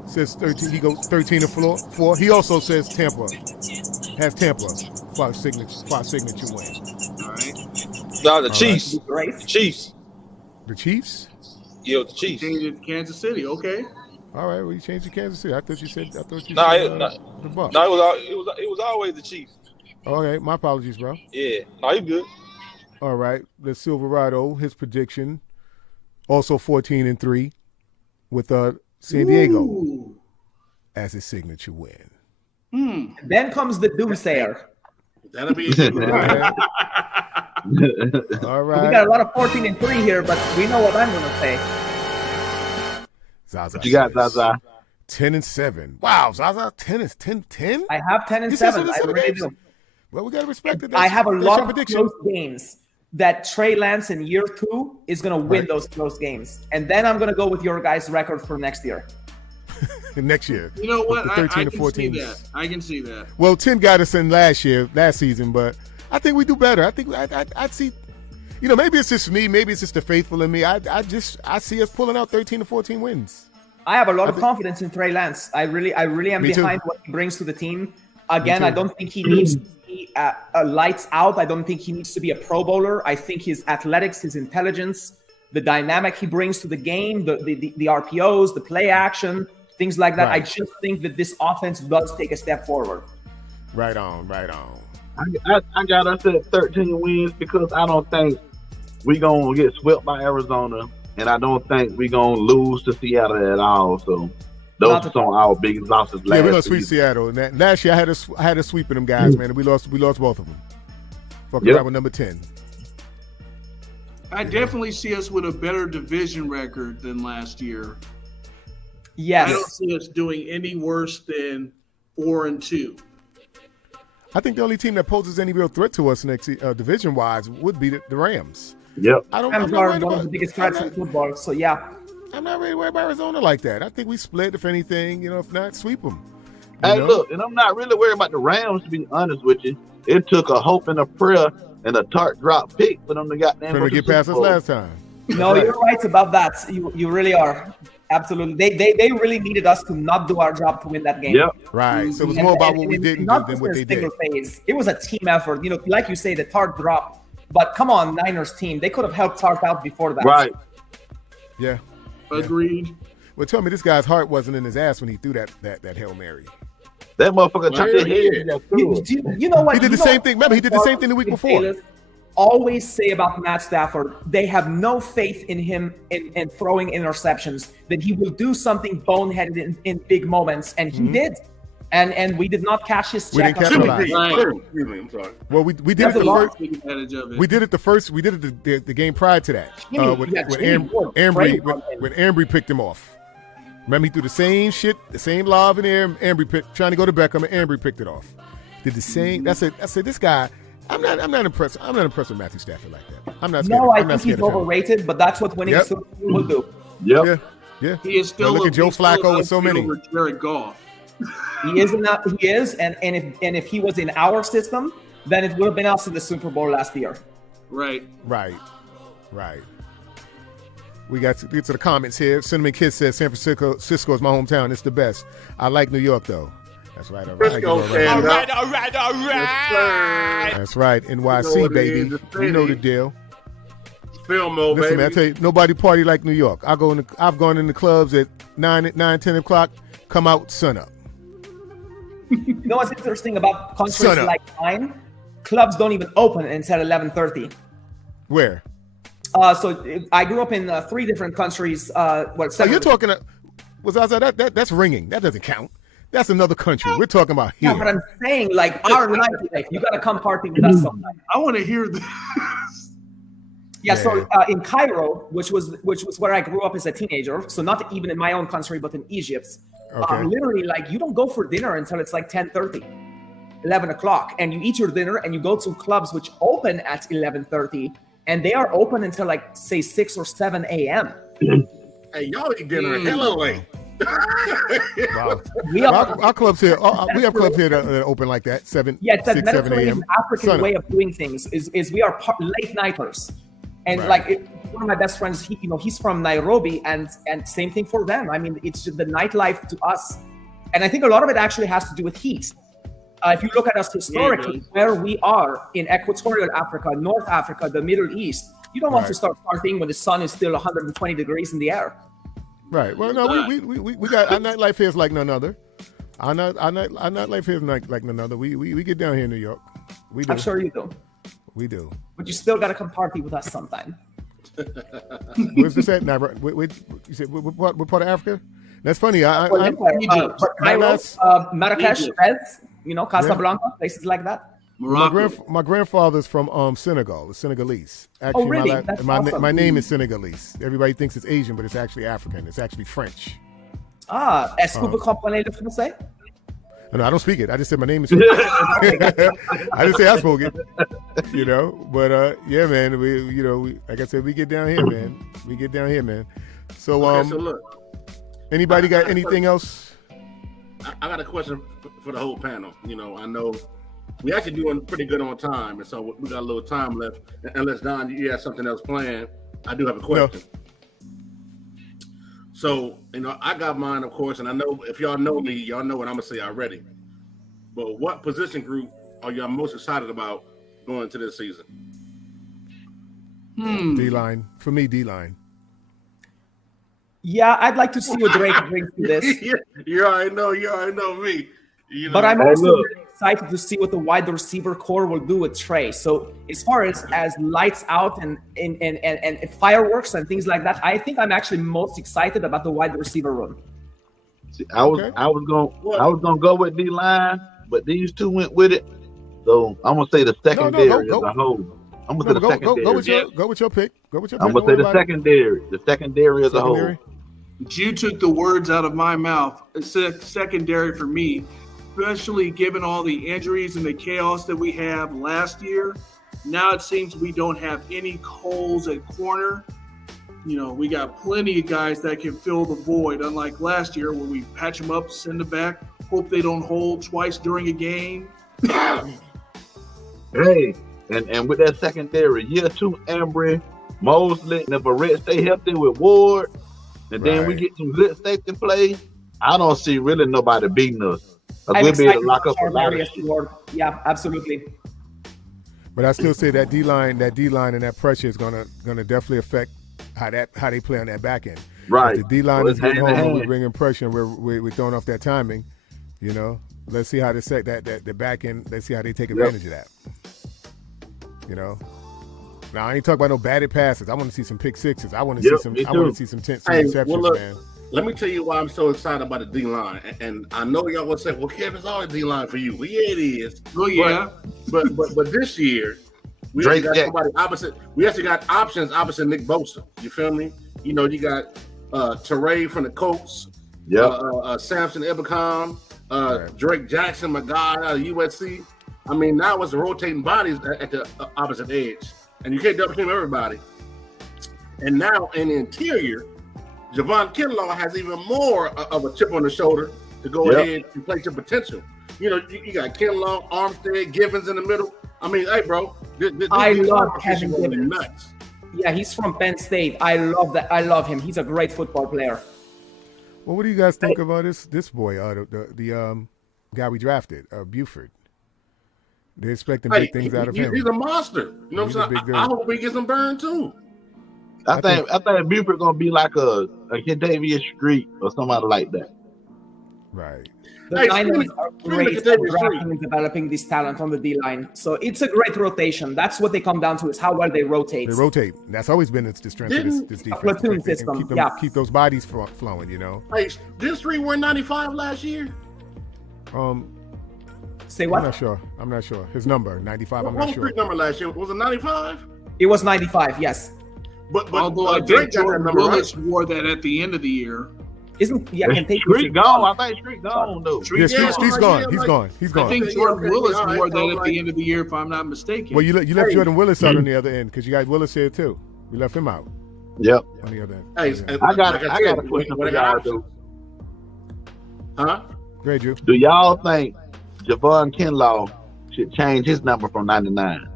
says 13. He goes 13-4. He also says Tampa has Tampa for signature win. All right. No, the Chiefs. Right. The Chiefs. The Chiefs? Yeah, the Chiefs. Changed to Kansas City. Okay. All right. Well, you changed to Kansas City. I thought you said. The Bucs. No, it was always the Chiefs. Okay, my apologies, bro. Yeah. No, you good. All right. The Silverado, his prediction, also 14-3, with San Diego as his signature win. Then comes the doomsayer. That'll be all right. We got a lot of 14-3 here, but we know what I'm going to say. Zaza. What you got, Zaza? 10-7. Wow, Zaza, 10-10. I have 10-7. I really do. Well, we got to respect it. I have a lot of close games that Trey Lance in year 2 is going to win those close games. And then I'm going to go with your guys' record for next year. Next year. You know what? I can see that. I can see that. Well, 10 got us in last season, but I think we do better. I think I'd see, maybe it's just me. Maybe it's just the faithful in me. I see us pulling out 13-14 wins. I have a lot of confidence in Trey Lance. I really am behind what he brings to the team. Again, I don't think he needs to be lights out. I don't think he needs to be a Pro Bowler. I think his athletics, his intelligence, the dynamic he brings to the game, the RPOs, the play action, things like that. Right. I just think that this offense does take a step forward. Right on. I got us at 13 wins because I don't think we gonna get swept by Arizona, and I don't think we gonna lose to Seattle at all. So those are some of our biggest losses. Yeah, we're gonna sweep Seattle. And last year I had a sweep in them guys, man. And we lost both of them. Fucking around with number 10. I definitely see us with a better division record than last year. Yes. I don't see us doing any worse than 4-2. I think the only team that poses any real threat to us next division-wise would be the Rams. Yep. Rams are one of the biggest threats in football, so yeah. I'm not really worried about Arizona like that. I think we split, if anything, if not, sweep them. Look, and I'm not really worried about the Rams, to be honest with you. It took a hope and a prayer and a tart drop pick for them to get past us last time. No, you're right about that. You really are. Absolutely. They really needed us to not do our job to win that game. Yep. Right. So it was more about what we didn't do than what they did. Phase. It was a team effort. Like you say, the Tart drop. But come on, Niners team. They could have helped Tart out before that. Right. Yeah. Agreed. Well, tell me this guy's heart wasn't in his ass when he threw that Hail Mary. That motherfucker turned his head. You know what? He did the same thing. Remember, he did the same thing the week before. Always say about Matt Stafford, they have no faith in him in throwing interceptions, that he will do something boneheaded in big moments, and he did. And we did not cash his check. We didn't capitalize. Well, we did it the first. We did it the first. We did it the game prior to that. When Ambry picked him off. Remember, he threw the same shit, the same lob in there. Ambry trying to go to Beckham, and Ambry picked it off. Did the same. I said, this guy. I'm not impressed. I'm not impressed with Matthew Stafford like that. I'm not scared. No, I think he's overrated, but that's what winning Super Bowl will do. Yep. Yeah. He is still. Look at Joe Flacco with so many. Jared Goff. He is, and if he was in our system, then it would have been us in the Super Bowl last year. Right. We got to get to the comments here. Cinnamon Kiss says San Francisco is my hometown. It's the best. I like New York though. That's right. All right. All right. That's right. NYC, baby. We know the deal. Film mode, Listen, baby. man, I tell you, nobody party like New York. I've gone in the clubs at 9, 10 o'clock, come out, sun up. You know what's interesting about countries like mine? Clubs don't even open until 11:30. Where? So I grew up in 3 different countries. You're talking. That's ringing. That doesn't count. That's another country. We're talking about here. Yeah, but I'm saying, like, our nightlife, you got to come party with us sometime. I want to hear this. Yeah, so in Cairo, which was where I grew up as a teenager, so not even in my own country, but in Egypt, literally, like, you don't go for dinner until it's like 10:30, 11 o'clock, and you eat your dinner and you go to clubs which open at 11:30, and they are open until, like, say 6 or 7 a.m. Hey, y'all eat dinner hella late. Wow. Our clubs here. We have clubs here that open like that, 7, yeah, it's 6, 7 a.m. African way of doing things. Is we are late nighters, and one of my best friends, he's from Nairobi, and same thing for them. I mean, it's just the nightlife to us, and I think a lot of it actually has to do with heat. If you look at us historically, where we are in Equatorial Africa, North Africa, the Middle East, you don't want to start partying when the sun is still 120 degrees in the air. Right. Well, no, we got our nightlife here is like none other. Our nightlife here is like none other. We get down here in New York. We do. I'm sure you do. We do. But you still got to come party with us sometime. Where's this at? You said what part of Africa? That's funny. Marrakesh, Fez, Casablanca, places like that. My grandfather's from Senegal, Senegalese. Actually, really? That's awesome. My name is Senegalese. Everybody thinks it's Asian, but it's actually African. It's actually French. Est-ce que vous comprenez le français? No, I don't speak it. I just said my name is. I didn't say I spoke it. But yeah, man. We like I said, we get down here, man. So So look, anybody got anything else? I got a question for the whole panel. I know we actually doing pretty good on time, and so we got a little time left. Unless Don, you have something else planned, I do have a question. No. So, I got mine, of course, and I know if y'all know me, y'all know what I'm gonna say already. But what position group are y'all most excited about going into this season? D-line. For me, D-line. Yeah, I'd like to see what Drake brings to this. You already know me. But I'm also really excited to see what the wide receiver core will do with Trey. So as far as lights out and fireworks and things like that, I think I'm actually most excited about the wide receiver room. See, I was gonna go with D-line, but these two went with it. So I'm gonna say the secondary as a whole. I'm gonna say the secondary. Go with your pick. I'm gonna say the secondary. The secondary as a whole. You took the words out of my mouth. It's secondary for me, especially given all the injuries and the chaos that we have last year. Now it seems we don't have any holes at corner. You know, we got plenty of guys that can fill the void, unlike last year where we patch them up, send them back, hope they don't hold twice during a game. Hey, and with that secondary, year 2, Embry, Mosley, and if a Red stay healthy with Ward, and then we get some good safety play, I don't see really nobody beating us. We'll be able to lock up a lot of shit. Yeah, absolutely. But I still say that D-line and that pressure is gonna definitely affect how they play on that back end. Right. If the D-line is getting home and we're bringing pressure and we're throwing off that timing, you know, let's see how they set the back end. Let's see how they take advantage of that. You know. Now I ain't talking about no batted passes. I want to see some pick sixes. I want to see some. I want to see some interceptions, man. Let me tell you why I'm so excited about the D-line. And I know y'all will say, well, Kevin's always D-line for you. Well, yeah, it is. Oh, yeah. But this year, we actually got somebody opposite. We actually got options opposite Nick Bosa. You feel me? You know, you got Teray from the Colts. Samson Ebicom. Drake Jackson, my guy out of USC. I mean, now it's rotating bodies at the opposite edge. And you can't double team everybody. And now in the interior, Javon Kinlaw has even more of a chip on the shoulder to go ahead and play to potential. You know, you got Kinlaw, Armstead, Givens in the middle. I mean, hey, bro. I love Kevin Givens. Nuts. Yeah, he's from Penn State. I love that. I love him. He's a great football player. Well, what do you guys think about this boy, the guy we drafted, Buford? They're expecting big things out of him. He's a monster. You know what I'm saying? I hope he gets some burn too. I think Buford gonna be like a Kadavius Street or somebody like that. Right. The Niners are great at drafting and developing this talent on the D-line. So it's a great rotation. That's what they come down to, is how well they rotate. They rotate. That's always been the strength of this defense. Platoon system. Keep those bodies flowing, you know. Hey, did Street win 95 last year? Say what? I'm not sure. His number, 95, I'm not sure. What was Street number last year? Was it 95? It was 95, yes. But although I think Jordan Willis wore that at the end of the year. Street gone. I think Street gone though. Street's gone. He's gone. I think Jordan Willis wore that at the end of the year, if I'm not mistaken. Well, you left Jordan Willis out on the other end because you got Willis here too. We left him out. Yep. On the other end. Hey, I got a question for y'all though. Huh? Great, Drew. Do y'all think Javon Kinlaw should change his number from 99?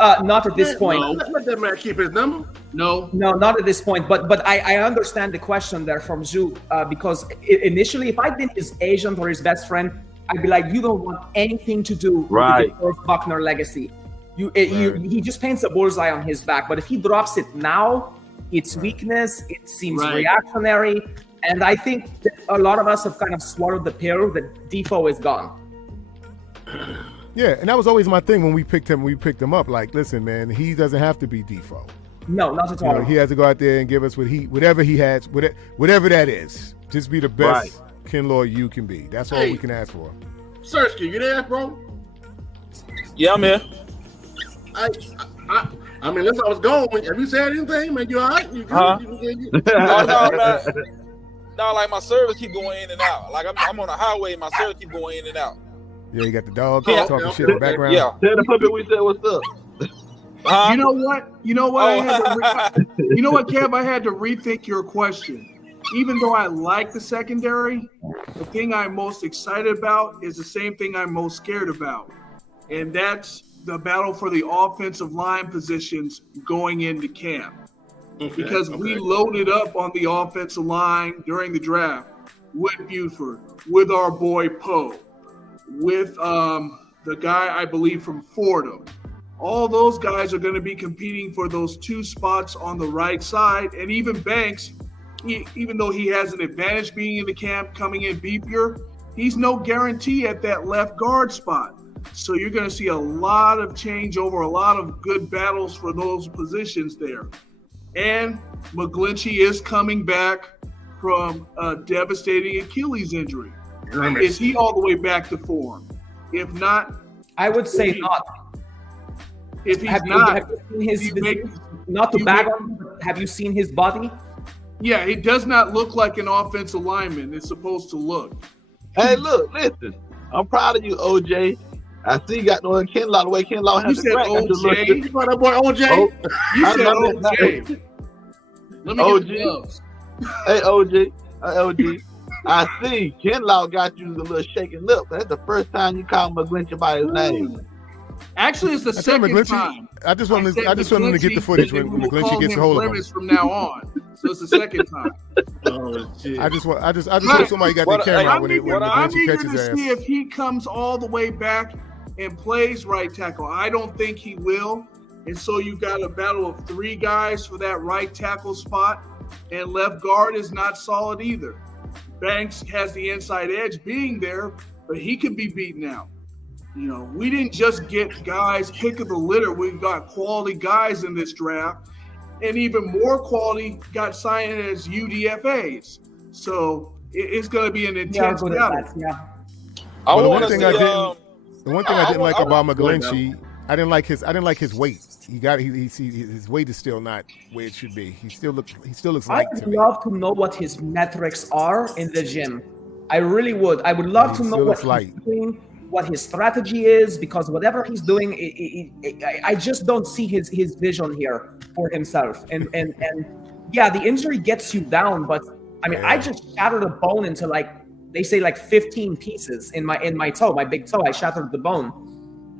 Not at this point. No, let that man keep his number. No, not at this point. But I understand the question there from Zhu because initially, if I'd been his agent or his best friend, I'd be like, you don't want anything to do with the Irv Buckner legacy. He just paints a bullseye on his back. But if he drops it now, it's weakness. It seems reactionary. And I think that a lot of us have kind of swallowed the pill that Defoe is gone. Yeah, and that was always my thing when we picked him up. Like, listen, man, he doesn't have to be Defoe. No, not at all. He has to go out there and give us whatever he has, whatever that is. Just be the best Kinlaw you can be. That's all we can ask for. Sersky, you there, bro? Yeah, I'm here. I mean, that's how I was going. Have you said anything, man? You all right? You good? No, like my service keep going in and out. Like I'm on a highway, and my service keep going in and out. Yeah, you got the dog talking shit in the background. Yeah, tell the puppy we said what's up. You know what? You know what? You know what, Kev? I had to rethink your question. Even though I like the secondary, the thing I'm most excited about is the same thing I'm most scared about, and that's the battle for the offensive line positions going into camp. Because we loaded up on the offensive line during the draft with Buford, with our boy Poe, with the guy I believe from Fordham. All those guys are going to be competing for those 2 spots on the right side. And even Banks, even though he has an advantage being in the camp, coming in beefier, he's no guarantee at that left guard spot. So you're going to see a lot of changeover, a lot of good battles for those positions there. And McGlinchey is coming back from a devastating Achilles injury. Is he all the way back to form? If not, I would say not. If he's have not, you seen his not to bag on, but have you seen his body? Yeah, he does not look like an offensive lineman is supposed to look. Hey, look, listen. I'm proud of you, OJ. I see you got no Kinlaw the way Kinlaw has You said OJ. You know that boy OJ? You I said love that. OJ. Let me get the gloves. Hey, OJ. OG. I see Kinlaw got you the little shaking lip. That's the first time you call McGlinchey by his name. Actually, it's the second time. I just want him to get the footage when McGlinchey gets a hold of him. From now on, so it's the second time. Oh, I just hope somebody got the camera when McGlinchey catches his ass. I'm eager to see if he comes all the way back and plays right tackle. I don't think he will, and so you got a battle of three guys for that right tackle spot, and left guard is not solid either. Banks has the inside edge being there, but he could be beaten out. You know, we didn't just get guys pick of the litter. We got quality guys in this draft, and even more quality got signed as UDFAs. So it's going to be an intense battle. The one thing I didn't like about McGlinchey, I didn't like his weight. His weight is still not where it should be. He still looks light to me. I'd love to know what his metrics are in the gym. I really would. I would love to know what he's doing, what his strategy is, because whatever he's doing, I just don't see his vision here for himself. And yeah, the injury gets you down, but I mean, I just shattered a bone into they say 15 pieces in my toe, my big toe. I shattered the bone.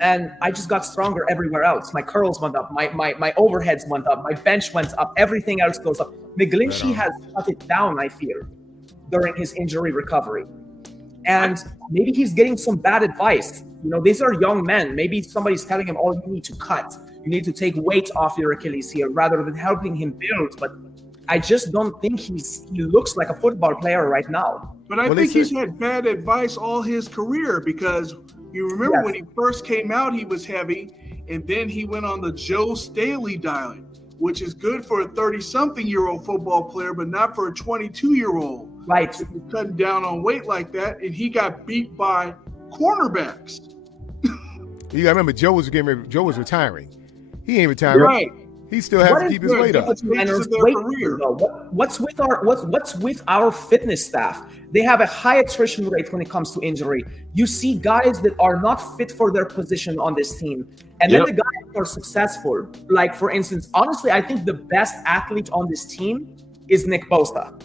And I just got stronger everywhere else. My curls went up, my overheads went up, my bench went up, everything else goes up. McGlinchey has shut it down, I fear, during his injury recovery. And maybe he's getting some bad advice. You know, these are young men. Maybe somebody's telling him, oh, you need to cut. You need to take weight off your Achilles here rather than helping him build. But I just don't think he looks like a football player right now. But I think he's had bad advice all his career, because you remember when he first came out, he was heavy, and then he went on the Joe Staley diet, which is good for a 30-something-year-old football player, but not for a 22-year-old. Right. So he's cutting down on weight like that, and he got beat by cornerbacks. You got to remember, Joe was retiring. He ain't retiring. Right. He still has to keep his weight up. What's with our fitness staff? They have a high attrition rate when it comes to injury. You see guys that are not fit for their position on this team, and then the guys that are successful. Like, for instance, honestly, I think the best athlete on this team is Nick Bosa.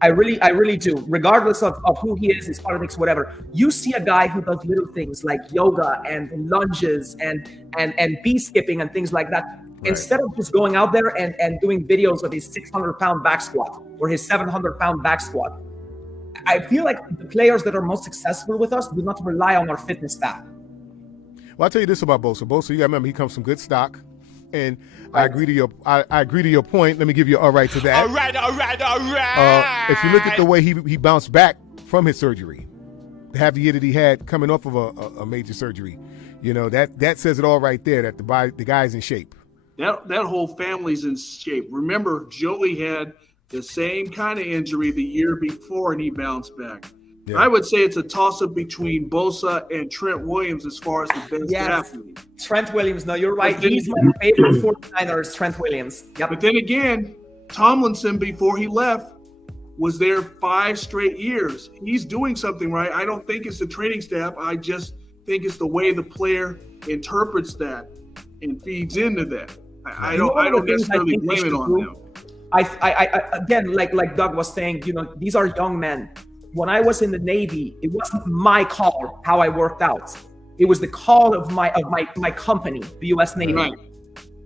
I really do. Regardless of who he is, his politics, whatever. You see a guy who does little things like yoga and lunges and bee skipping and things like that. Right. Instead of just going out there and doing videos of his 600-pound back squat or his 700-pound back squat. I feel like the players that are most successful with us do not rely on our fitness staff. Well, I'll tell you this about Bosa. Bosa, you got to remember, he comes from good stock. And I agree to your point. Let me give you all right to that. All right. If you look at the way he bounced back from his surgery, the half the year that he had coming off of a major surgery, you know, that says it all right there, that the guy's in shape. That whole family's in shape. Remember, Joey had the same kind of injury the year before, and he bounced back. Yeah. I would say it's a toss-up between Bosa and Trent Williams as far as the best athlete. Trent Williams. No, you're right. He's my favorite 49ers, Trent Williams. Yep. But then again, Tomlinson, before he left, was there 5 straight years. He's doing something right. I don't think it's the training staff. I just think it's the way the player interprets that and feeds into that. I don't necessarily blame it on them. I again, like Doug was saying, you know, these are young men. When I was in the Navy, it wasn't my call how I worked out. It was the call of my company, the U.S. Navy. Right.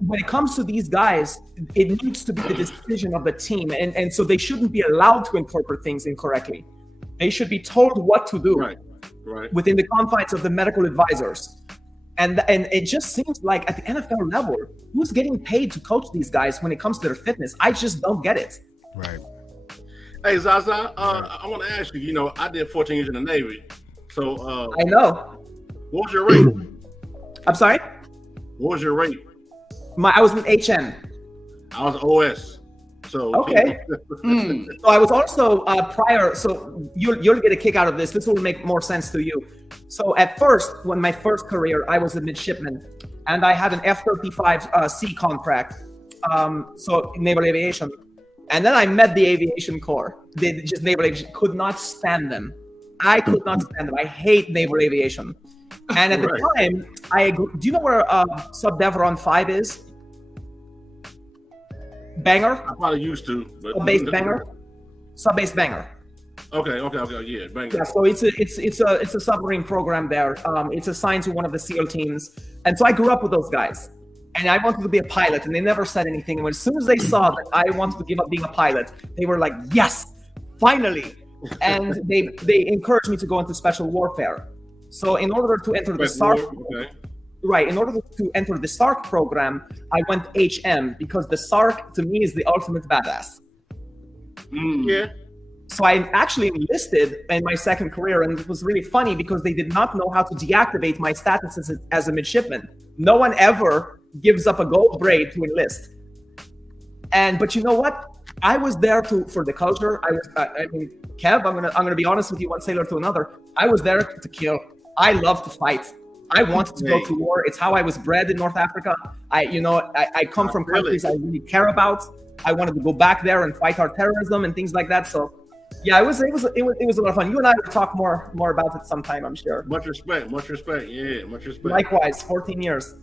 When it comes to these guys, it needs to be the decision of the team, and so they shouldn't be allowed to interpret things incorrectly. They should be told what to do within the confines of the medical advisors. And it just seems like at the NFL level, who's getting paid to coach these guys when it comes to their fitness? I just don't get it. Right. Hey Zaza, I want to ask you. You know, I did 14 years in the Navy, so I know. what was your rate? I'm sorry. What was your rate? I was an HM. I was OS. So okay. So I was also prior. So you'll get a kick out of this. This will make more sense to you. So at first, when my first career, I was a midshipman, and I had an F-35C contract. So naval aviation, and then I met the aviation corps. They just naval aviation could not stand them. I could not stand them. I hate naval aviation. And at the time, do you know where Subdevron 5 is? Banger? I probably used to. Sub-base Banger? Sub-base Banger. Okay, yeah, Banger. Yeah, so it's a submarine program there. It's assigned to one of the SEAL teams. And so I grew up with those guys. And I wanted to be a pilot, and they never said anything. And as soon as they saw that I wanted to give up being a pilot, they were like, yes, finally. And they encouraged me to go into special warfare. So in order to enter the SARC, in order to enter the SARC program, I went HM because the SARC to me is the ultimate badass. Yeah. So I actually enlisted in my second career, and it was really funny because they did not know how to deactivate my status as a midshipman. No one ever gives up a gold braid to enlist. But you know what? I was there for the culture. I mean, Kev, I'm gonna be honest with you, one sailor to another. I was there to kill. I love to fight. I wanted to go to war. It's how I was bred in North Africa. I come from countries I really care about. I wanted to go back there and fight our terrorism and things like that. So, yeah, it was a lot of fun. You and I will talk more about it sometime, I'm sure. Much respect. Yeah, much respect. Likewise, 14 years.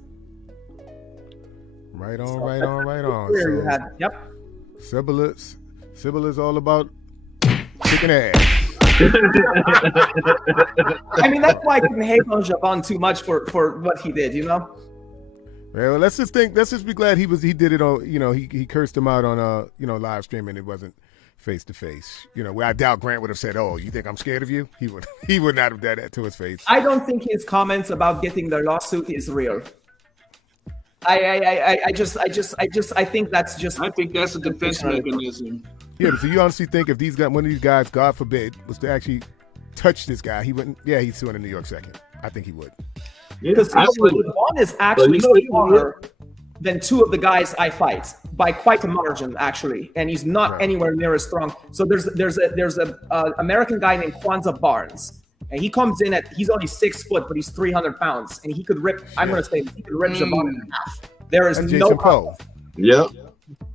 Right on. You had. Yep. Sybilla's all about kicking ass. I mean, that's why I couldn't hate on Javon too much for what he did, you know? Well, let's just be glad he did it on, he cursed him out on live stream, and it wasn't face to face. Where I doubt Grant would have said, "Oh, you think I'm scared of you?" He would not have done that to his face. I don't think his comments about getting the lawsuit is real. I think that's just. I think that's a defense mechanism. Yeah, so you honestly think if one of these guys, God forbid, was to actually touch this guy, he wouldn't? Yeah, he's suing in New York second. I think he would. Because Javon is actually stronger than two of the guys I fight by quite a margin, actually, and he's not anywhere near as strong. So there's a American guy named Kwanzaa Barnes, and he comes in he's only 6 foot, but he's 300 pounds, and he could rip. I'm going to say he could rip Javon in half. There is no problem. Yep.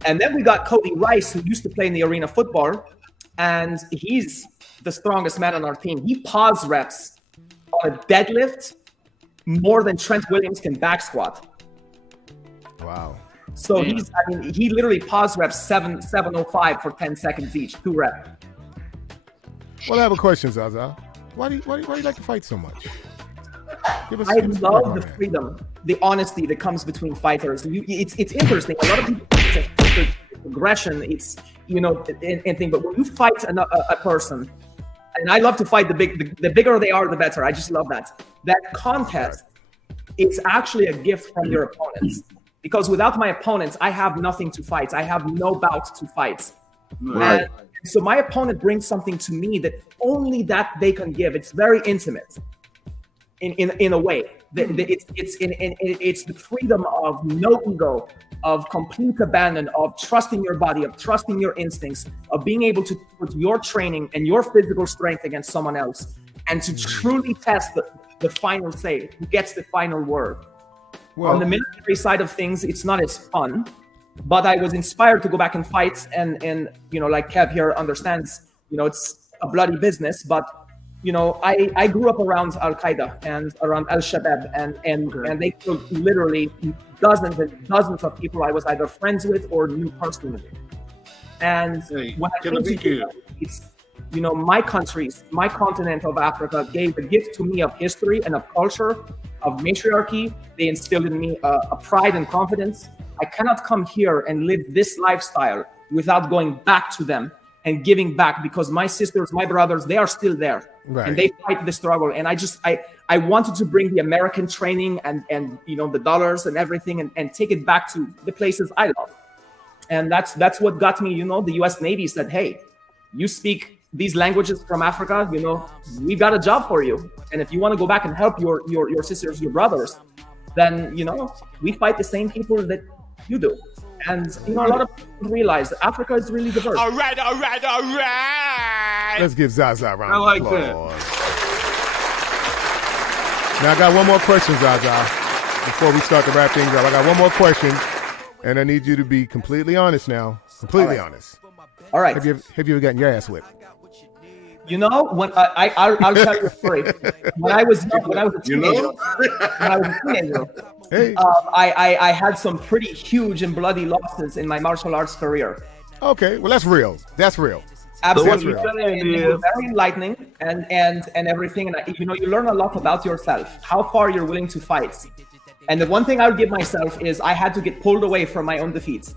And then we got Cody Rice, who used to play in the arena football, and he's the strongest man on our team. He pause reps on a deadlift more than Trent Williams can back squat. Wow. So he literally pause reps 705 for 10 seconds each, 2 reps. Well, I have a question, Zaza. Why do you like to fight so much? I love the freedom, the honesty that comes between fighters. It's interesting. A lot of people think it's aggression. It's anything. But when you fight a person, and I love to fight the bigger they are, the better. I just love that. That contest, it's actually a gift from your opponents. Because without my opponents, I have nothing to fight. I have no bout to fight. Right. And so my opponent brings something to me that only that they can give. It's very intimate. In a way, it's the freedom of no ego, of complete abandon, of trusting your body, of trusting your instincts, of being able to put your training and your physical strength against someone else, and to truly test the final say, who gets the final word. Well, on the military side of things, it's not as fun, but I was inspired to go back and fight, and like Kev here understands, it's a bloody business, but. I grew up around Al Qaeda and around Al Shabaab, and they killed literally dozens and dozens of people I was either friends with or knew personally. And when I came to it's my countries, my continent of Africa gave a gift to me of history and of culture, of matriarchy. They instilled in me a pride and confidence. I cannot come here and live this lifestyle without going back to them and giving back, because my sisters, my brothers, they are still there. Right. And they fight the struggle. And I wanted to bring the American training and the dollars and everything and take it back to the places I love. And that's what got me, the US Navy said, hey, you speak these languages from Africa, we got a job for you. And if you want to go back and help your sisters, your brothers, then, we fight the same people that you do. And, a lot of people realize that Africa is really diverse. All right. Let's give Zaza a round of like applause. Now, I got one more question, Zaza, before we start to wrap things up. I got one more question, and I need you to be completely honest now. Completely honest. All right. Have you ever gotten your ass whipped? When I'll tell you a story. When I was a teenager, Hey. I had some pretty huge and bloody losses in my martial arts career. Okay, well that's real. That's real. Absolutely, That's real. and it was very enlightening and everything. And you learn a lot about yourself, how far you're willing to fight. And the one thing I would give myself is I had to get pulled away from my own defeats.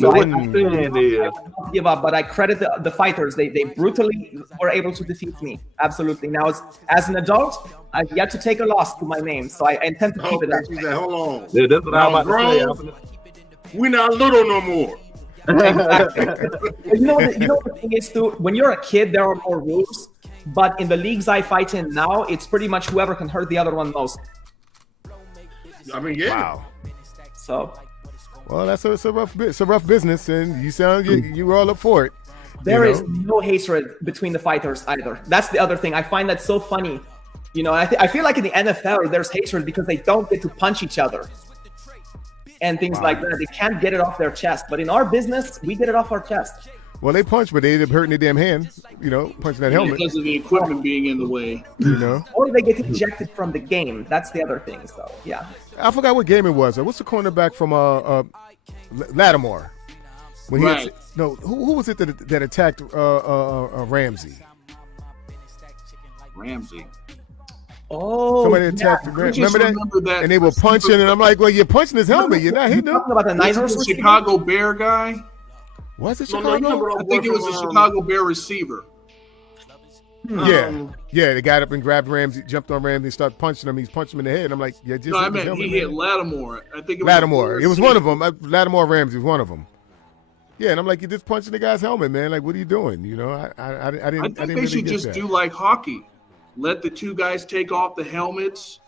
So I don't give up, but I credit the fighters. They brutally were able to defeat me. Absolutely. Now, as an adult, I've yet to take a loss to my name, so I intend to keep it that way. Hold on. Yeah, that's what I'm about to say. We're not little no more. Exactly. You know the thing is, too, when you're a kid, there are more rules. But in the leagues I fight in now, it's pretty much whoever can hurt the other one most. I mean, yeah. Wow. So. Well, it's a rough business, and you sound you were all up for it. There is no hatred between the fighters either. That's the other thing. I find that so funny. I feel like in the NFL, there's hatred because they don't get to punch each other and things like that. They can't get it off their chest. But in our business, we get it off our chest. Well, they punch, but they end up hurting their damn hand, punching that helmet. Because of the equipment being in the way. Or they get ejected from the game. That's the other thing. So, yeah. I forgot what game it was. What's the cornerback from Lattimore? When right. Who was it that attacked Ramsey? Ramsey. Oh, somebody attacked the Ramsey. Remember that? And they were punching, and I'm like, well, you're punching his helmet. You're not hitting him. About the the Chicago Bear guy? Was it Chicago? I think it was a Chicago Bear receiver. Yeah, they got up and grabbed Ramsey, jumped on Ramsey, started punching him. He's punching him in the head. I'm like, yeah, just. No, I meant he hit Lattimore. I think it was Lattimore. It was one of them. Lattimore Ramsey was one of them. Yeah, and I'm like, you're just punching the guy's helmet, man. Like, what are you doing? I didn't. I think they should just do like hockey. Let the two guys take off the helmets,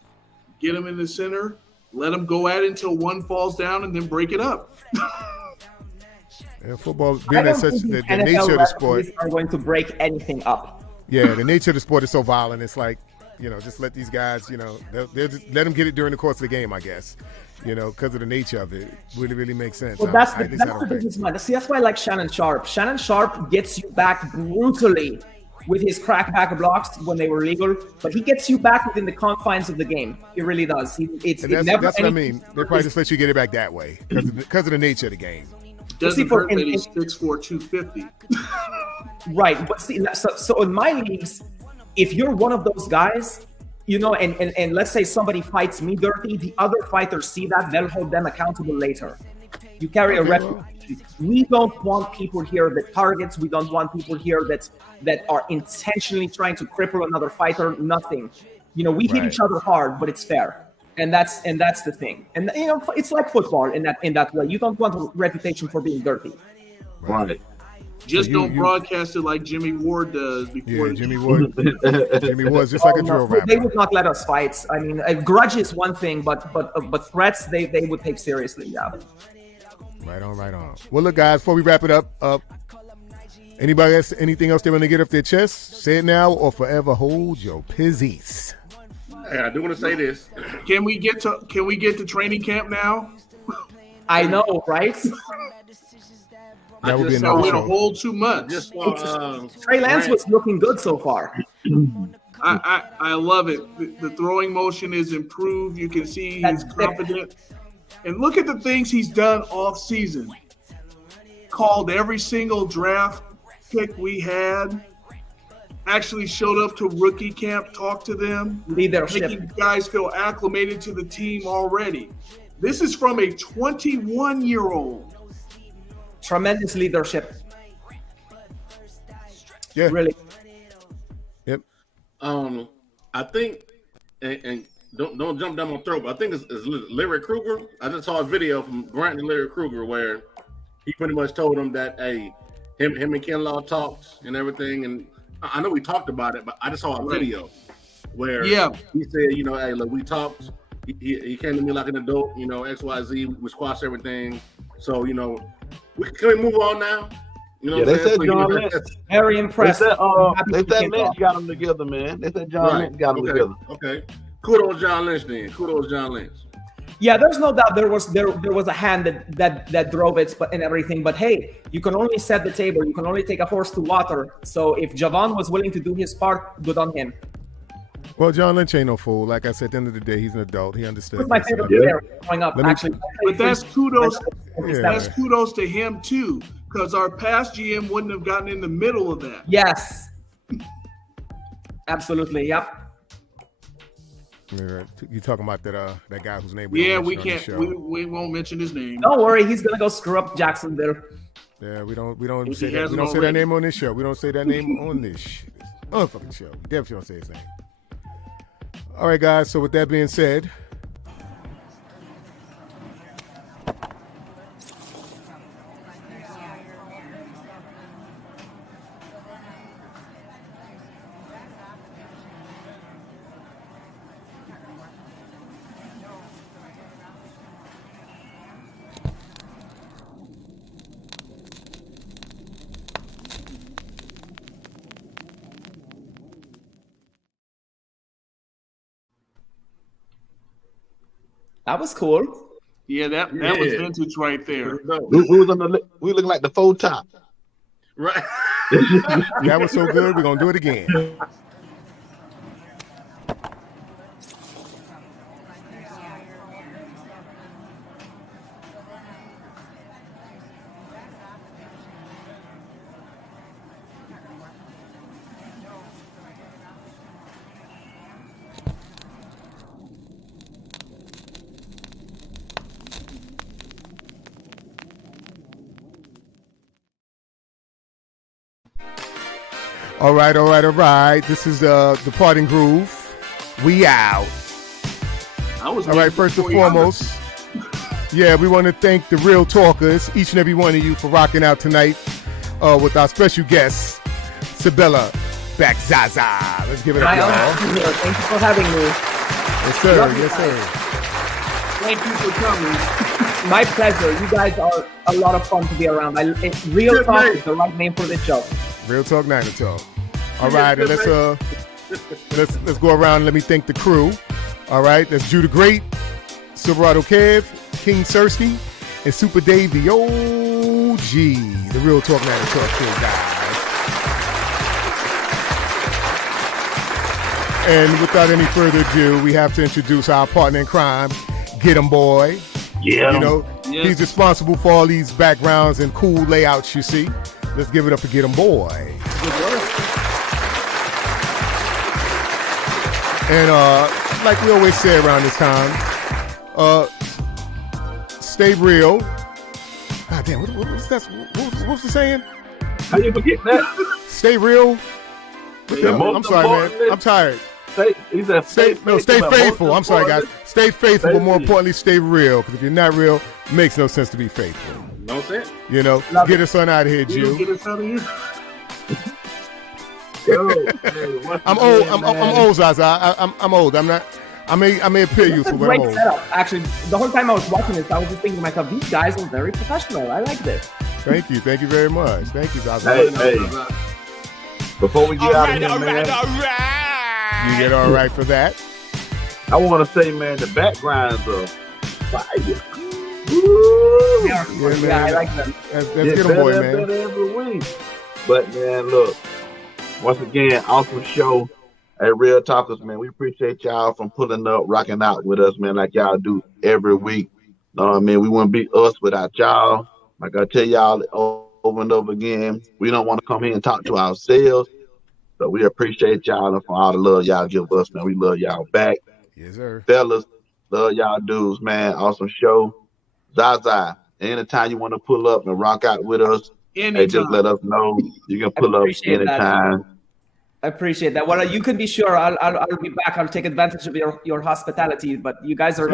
get them in the center, let them go at it until one falls down, and then break it up. And football, being at such the nature of the sport, are going to break anything up. Yeah, the nature of the sport is so violent. It's like, just let these guys, they'll just let them get it during the course of the game, I guess. Because of the nature of it, really makes sense. Well, that's the business mind. See, that's why I like Shannon Sharp. Shannon Sharp gets you back brutally with his crackback blocks when they were legal, but he gets you back within the confines of the game. He really does. That's what I mean. They probably just let you get it back that way because of the nature of the game. Doesn't hurt that he's 6'4", 250. Right, but see, so in my leagues, if you're one of those guys, and let's say somebody fights me dirty, the other fighters see that, they'll hold them accountable later. You carry a reputation. We don't want people here that targets. We don't want people here that are intentionally trying to cripple another fighter. Nothing. We hit each other hard, but it's fair. And that's the thing. And it's like football in that way. You don't want a reputation for being dirty. Right. Just don't broadcast it like Jimmy Ward does before. Yeah, Jimmy Ward. Jimmy Ward's just like a drill rapper. They would not let us fight. I mean, a grudge is one thing, but threats they would take seriously. Yeah. Right on. Well, look, guys, before we wrap it up, anybody else, anything else they want to get off their chest? Say it now or forever hold your pizzies. Hey, I do want to say this. Can we get to training camp now? I know, right? That would be a whole 2 months. Trey Lance was looking good so far. I love it. The throwing motion is improved. You can see he's confident. And look at the things he's done off season. Called every single draft pick we had. Actually showed up to rookie camp, talked to them. Leadership. Making guys feel acclimated to the team already. This is from a 21-year-old. Tremendous leadership. Yeah. Really. Yep. I think, and don't jump down my throat, but I think it's Larry Kruger. I just saw a video from Grant and Larry Kruger where he pretty much told him that, hey, him and Ken Law talked and everything, and I know we talked about it, but I just saw a video where he said, you know, hey, look, we talked. He came to me like an adult, you know, XYZ. We squashed everything. So, you know, can we move on now? You know, they said John Lynch. Very impressed. They said Lynch got them together, man. They said John Lynch got them together. Okay. Kudos John Lynch then. Kudos John Lynch. Yeah, there's no doubt there was a hand that drove it, and everything. But hey, you can only set the table. You can only take a horse to water. So if Javon was willing to do his part, good on him. Well, John Lynch ain't no fool. Like I said, at the end of the day, he's an adult. He understands. That's my favorite player growing up, actually. But that's kudos. That's kudos to him too, because our past GM wouldn't have gotten in the middle of that. Yes. Absolutely. Yep. You talking about that guy whose name? We can't. We won't mention his name. Don't worry, he's gonna go screw up Jackson there. Yeah, we don't say that. We don't say that name on this show. We don't say that name on this fucking show. We definitely don't say his name. All right, guys. So with that being said. That was cool. Yeah, that was vintage right there. We look like the full top. Right. That was so good. We're gonna do it again. All right. This is the parting groove. We out. All right, first and foremost, we want to thank the Real Talkers, each and every one of you, for rocking out tonight with our special guest, Sybilla Bakzaza. Let's give it up, y'all. Thank you for having me. Yes, sir. Yes, sir. Thank you for coming. My pleasure. You guys are a lot of fun to be around. Real Talk is the right name for this show. Real Talk, Nine to Talk. All right, and let's go around and let me thank the crew. All right, that's Judah Great, Silverado Kev, King Cersei, and Super Dave, the OG, the Real Talk, Nine to Talk crew, guys. And without any further ado, we have to introduce our partner in crime, Get 'em Boy. Yeah. You know, he's responsible for all these backgrounds and cool layouts you see. Let's give it up for Get 'em Boy. Good work. And like we always say around this time, stay real. God damn, what's that? What's the saying? How you forget that? Stay real. I'm sorry, man. I'm tired. Stay faithful. I'm sorry, guys. Stay faithful, but more importantly, stay real. Because if you're not real, it makes no sense to be faithful. No sense. You know, get us on out of here, Jew. Get us out of here. I'm old. I'm old, Zaza. I'm old. I'm not. I may appear youthful, but I'm old. Setup. Actually, the whole time I was watching this, I was just thinking to myself, these guys are very professional. I like this. Thank you very much. Thank you, Zaza. Hey. Before we get out of here, man, you get all right for that. I want to say, man, the backgrounds are fire. Yeah, I like them. Let's get 'em, boy, man. Better every week. But man, look. Once again, awesome show. Hey, Real Talkers, man, we appreciate y'all from pulling up, rocking out with us, man, like y'all do every week. Man, we wouldn't be us without y'all. Like I tell y'all over and over again, we don't want to come here and talk to ourselves. So we appreciate y'all and for all the love y'all give us, man. We love y'all back. Yes, sir. Fellas, love y'all dudes, man. Awesome show. Zaza, anytime you want to pull up and rock out with us, hey, just let us know. You can pull up anytime. I appreciate that. Well, you can be sure I'll be back. I'll take advantage of your hospitality. But you guys are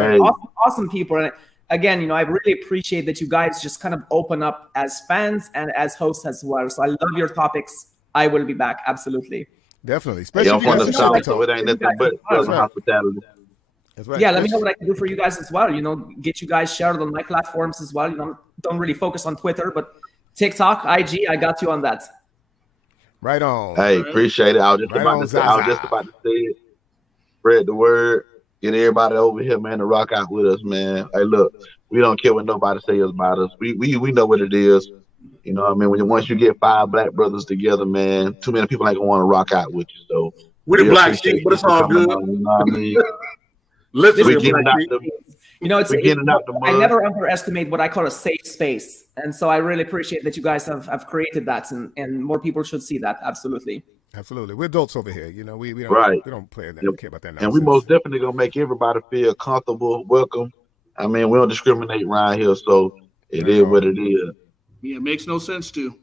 awesome people, and again, I really appreciate that you guys just kind of open up as fans and as hosts as well. So I love your topics. I will be back. Absolutely. Definitely. Especially I'm from the South, so it ain't nothing but hospitality. That's right. Yeah, let me know what I can do for you guys as well. Get you guys shared on my platforms as well. Don't really focus on Twitter, but TikTok, IG, I got you on that. Right on. Hey, appreciate it. I was just about to say it. Spread the word. Get everybody over here, man, to rock out with us, man. Hey, look, we don't care what nobody says about us. We know what it is. You know what I mean? Once you get 5 black brothers together, man, too many people ain't gonna want to rock out with you. So we're the black sheep, but it's all good. On, you know what I mean? Listen, we're getting out the mud. I never underestimate what I call a safe space. And so I really appreciate that you guys have created that, and more people should see that. Absolutely. Absolutely. We're adults over here. We don't we don't play that. Yep. We care about that nonsense. And we most definitely gonna make everybody feel comfortable, welcome. I mean, we don't discriminate around here, so it is what it is. Yeah, it makes no sense to.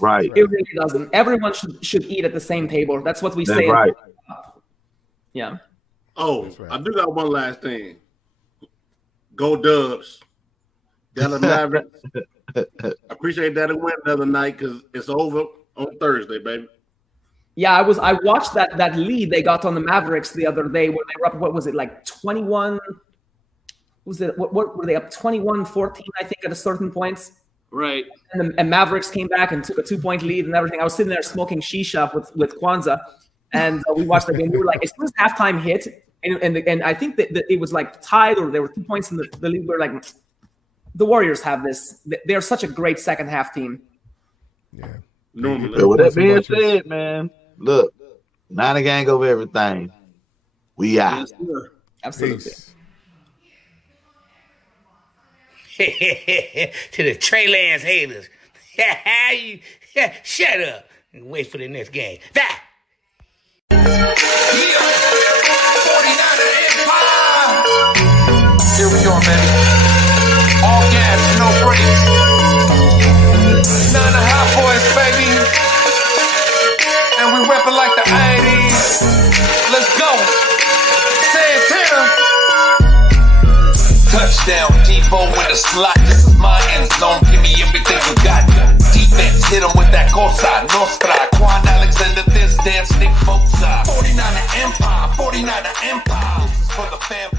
Right. It really doesn't. Everyone should eat at the same table. That's what we say. Right. Yeah. Oh, right. I do got one last thing. Go Dubs. Dallas Mavericks. I appreciate that it went the other night because it's over on Thursday, baby. Yeah, I watched that lead they got on the Mavericks the other day when they were up, what was it, like 21? What were they up 21-14, I think, at a certain point? Right. And Mavericks came back and took a 2-point lead and everything. I was sitting there smoking shisha with Kwanzaa, and we watched the game. We were like, as soon as halftime hit, and I think that it was like tied, or there were 2 points in the lead. We were like, the Warriors have this. They're such a great second half team. Yeah. Normally. With that being said, man, look, Niner Gang over everything. We out. Yes, absolutely. To the Trey Lance haters. Shut up and wait for the next game. That. Here we go, baby. All gas, no brakes. None of hot boys, baby. And we reppin' like the 80s. Let's go. Santana. Touchdown, Debo in the slot. This is my end zone. Give me everything you got. Defense, hit him with that Cosa Nostra. Quan Alexander, this dance, Nick Bosa. 49er Empire, 49er Empire. This is for the fam.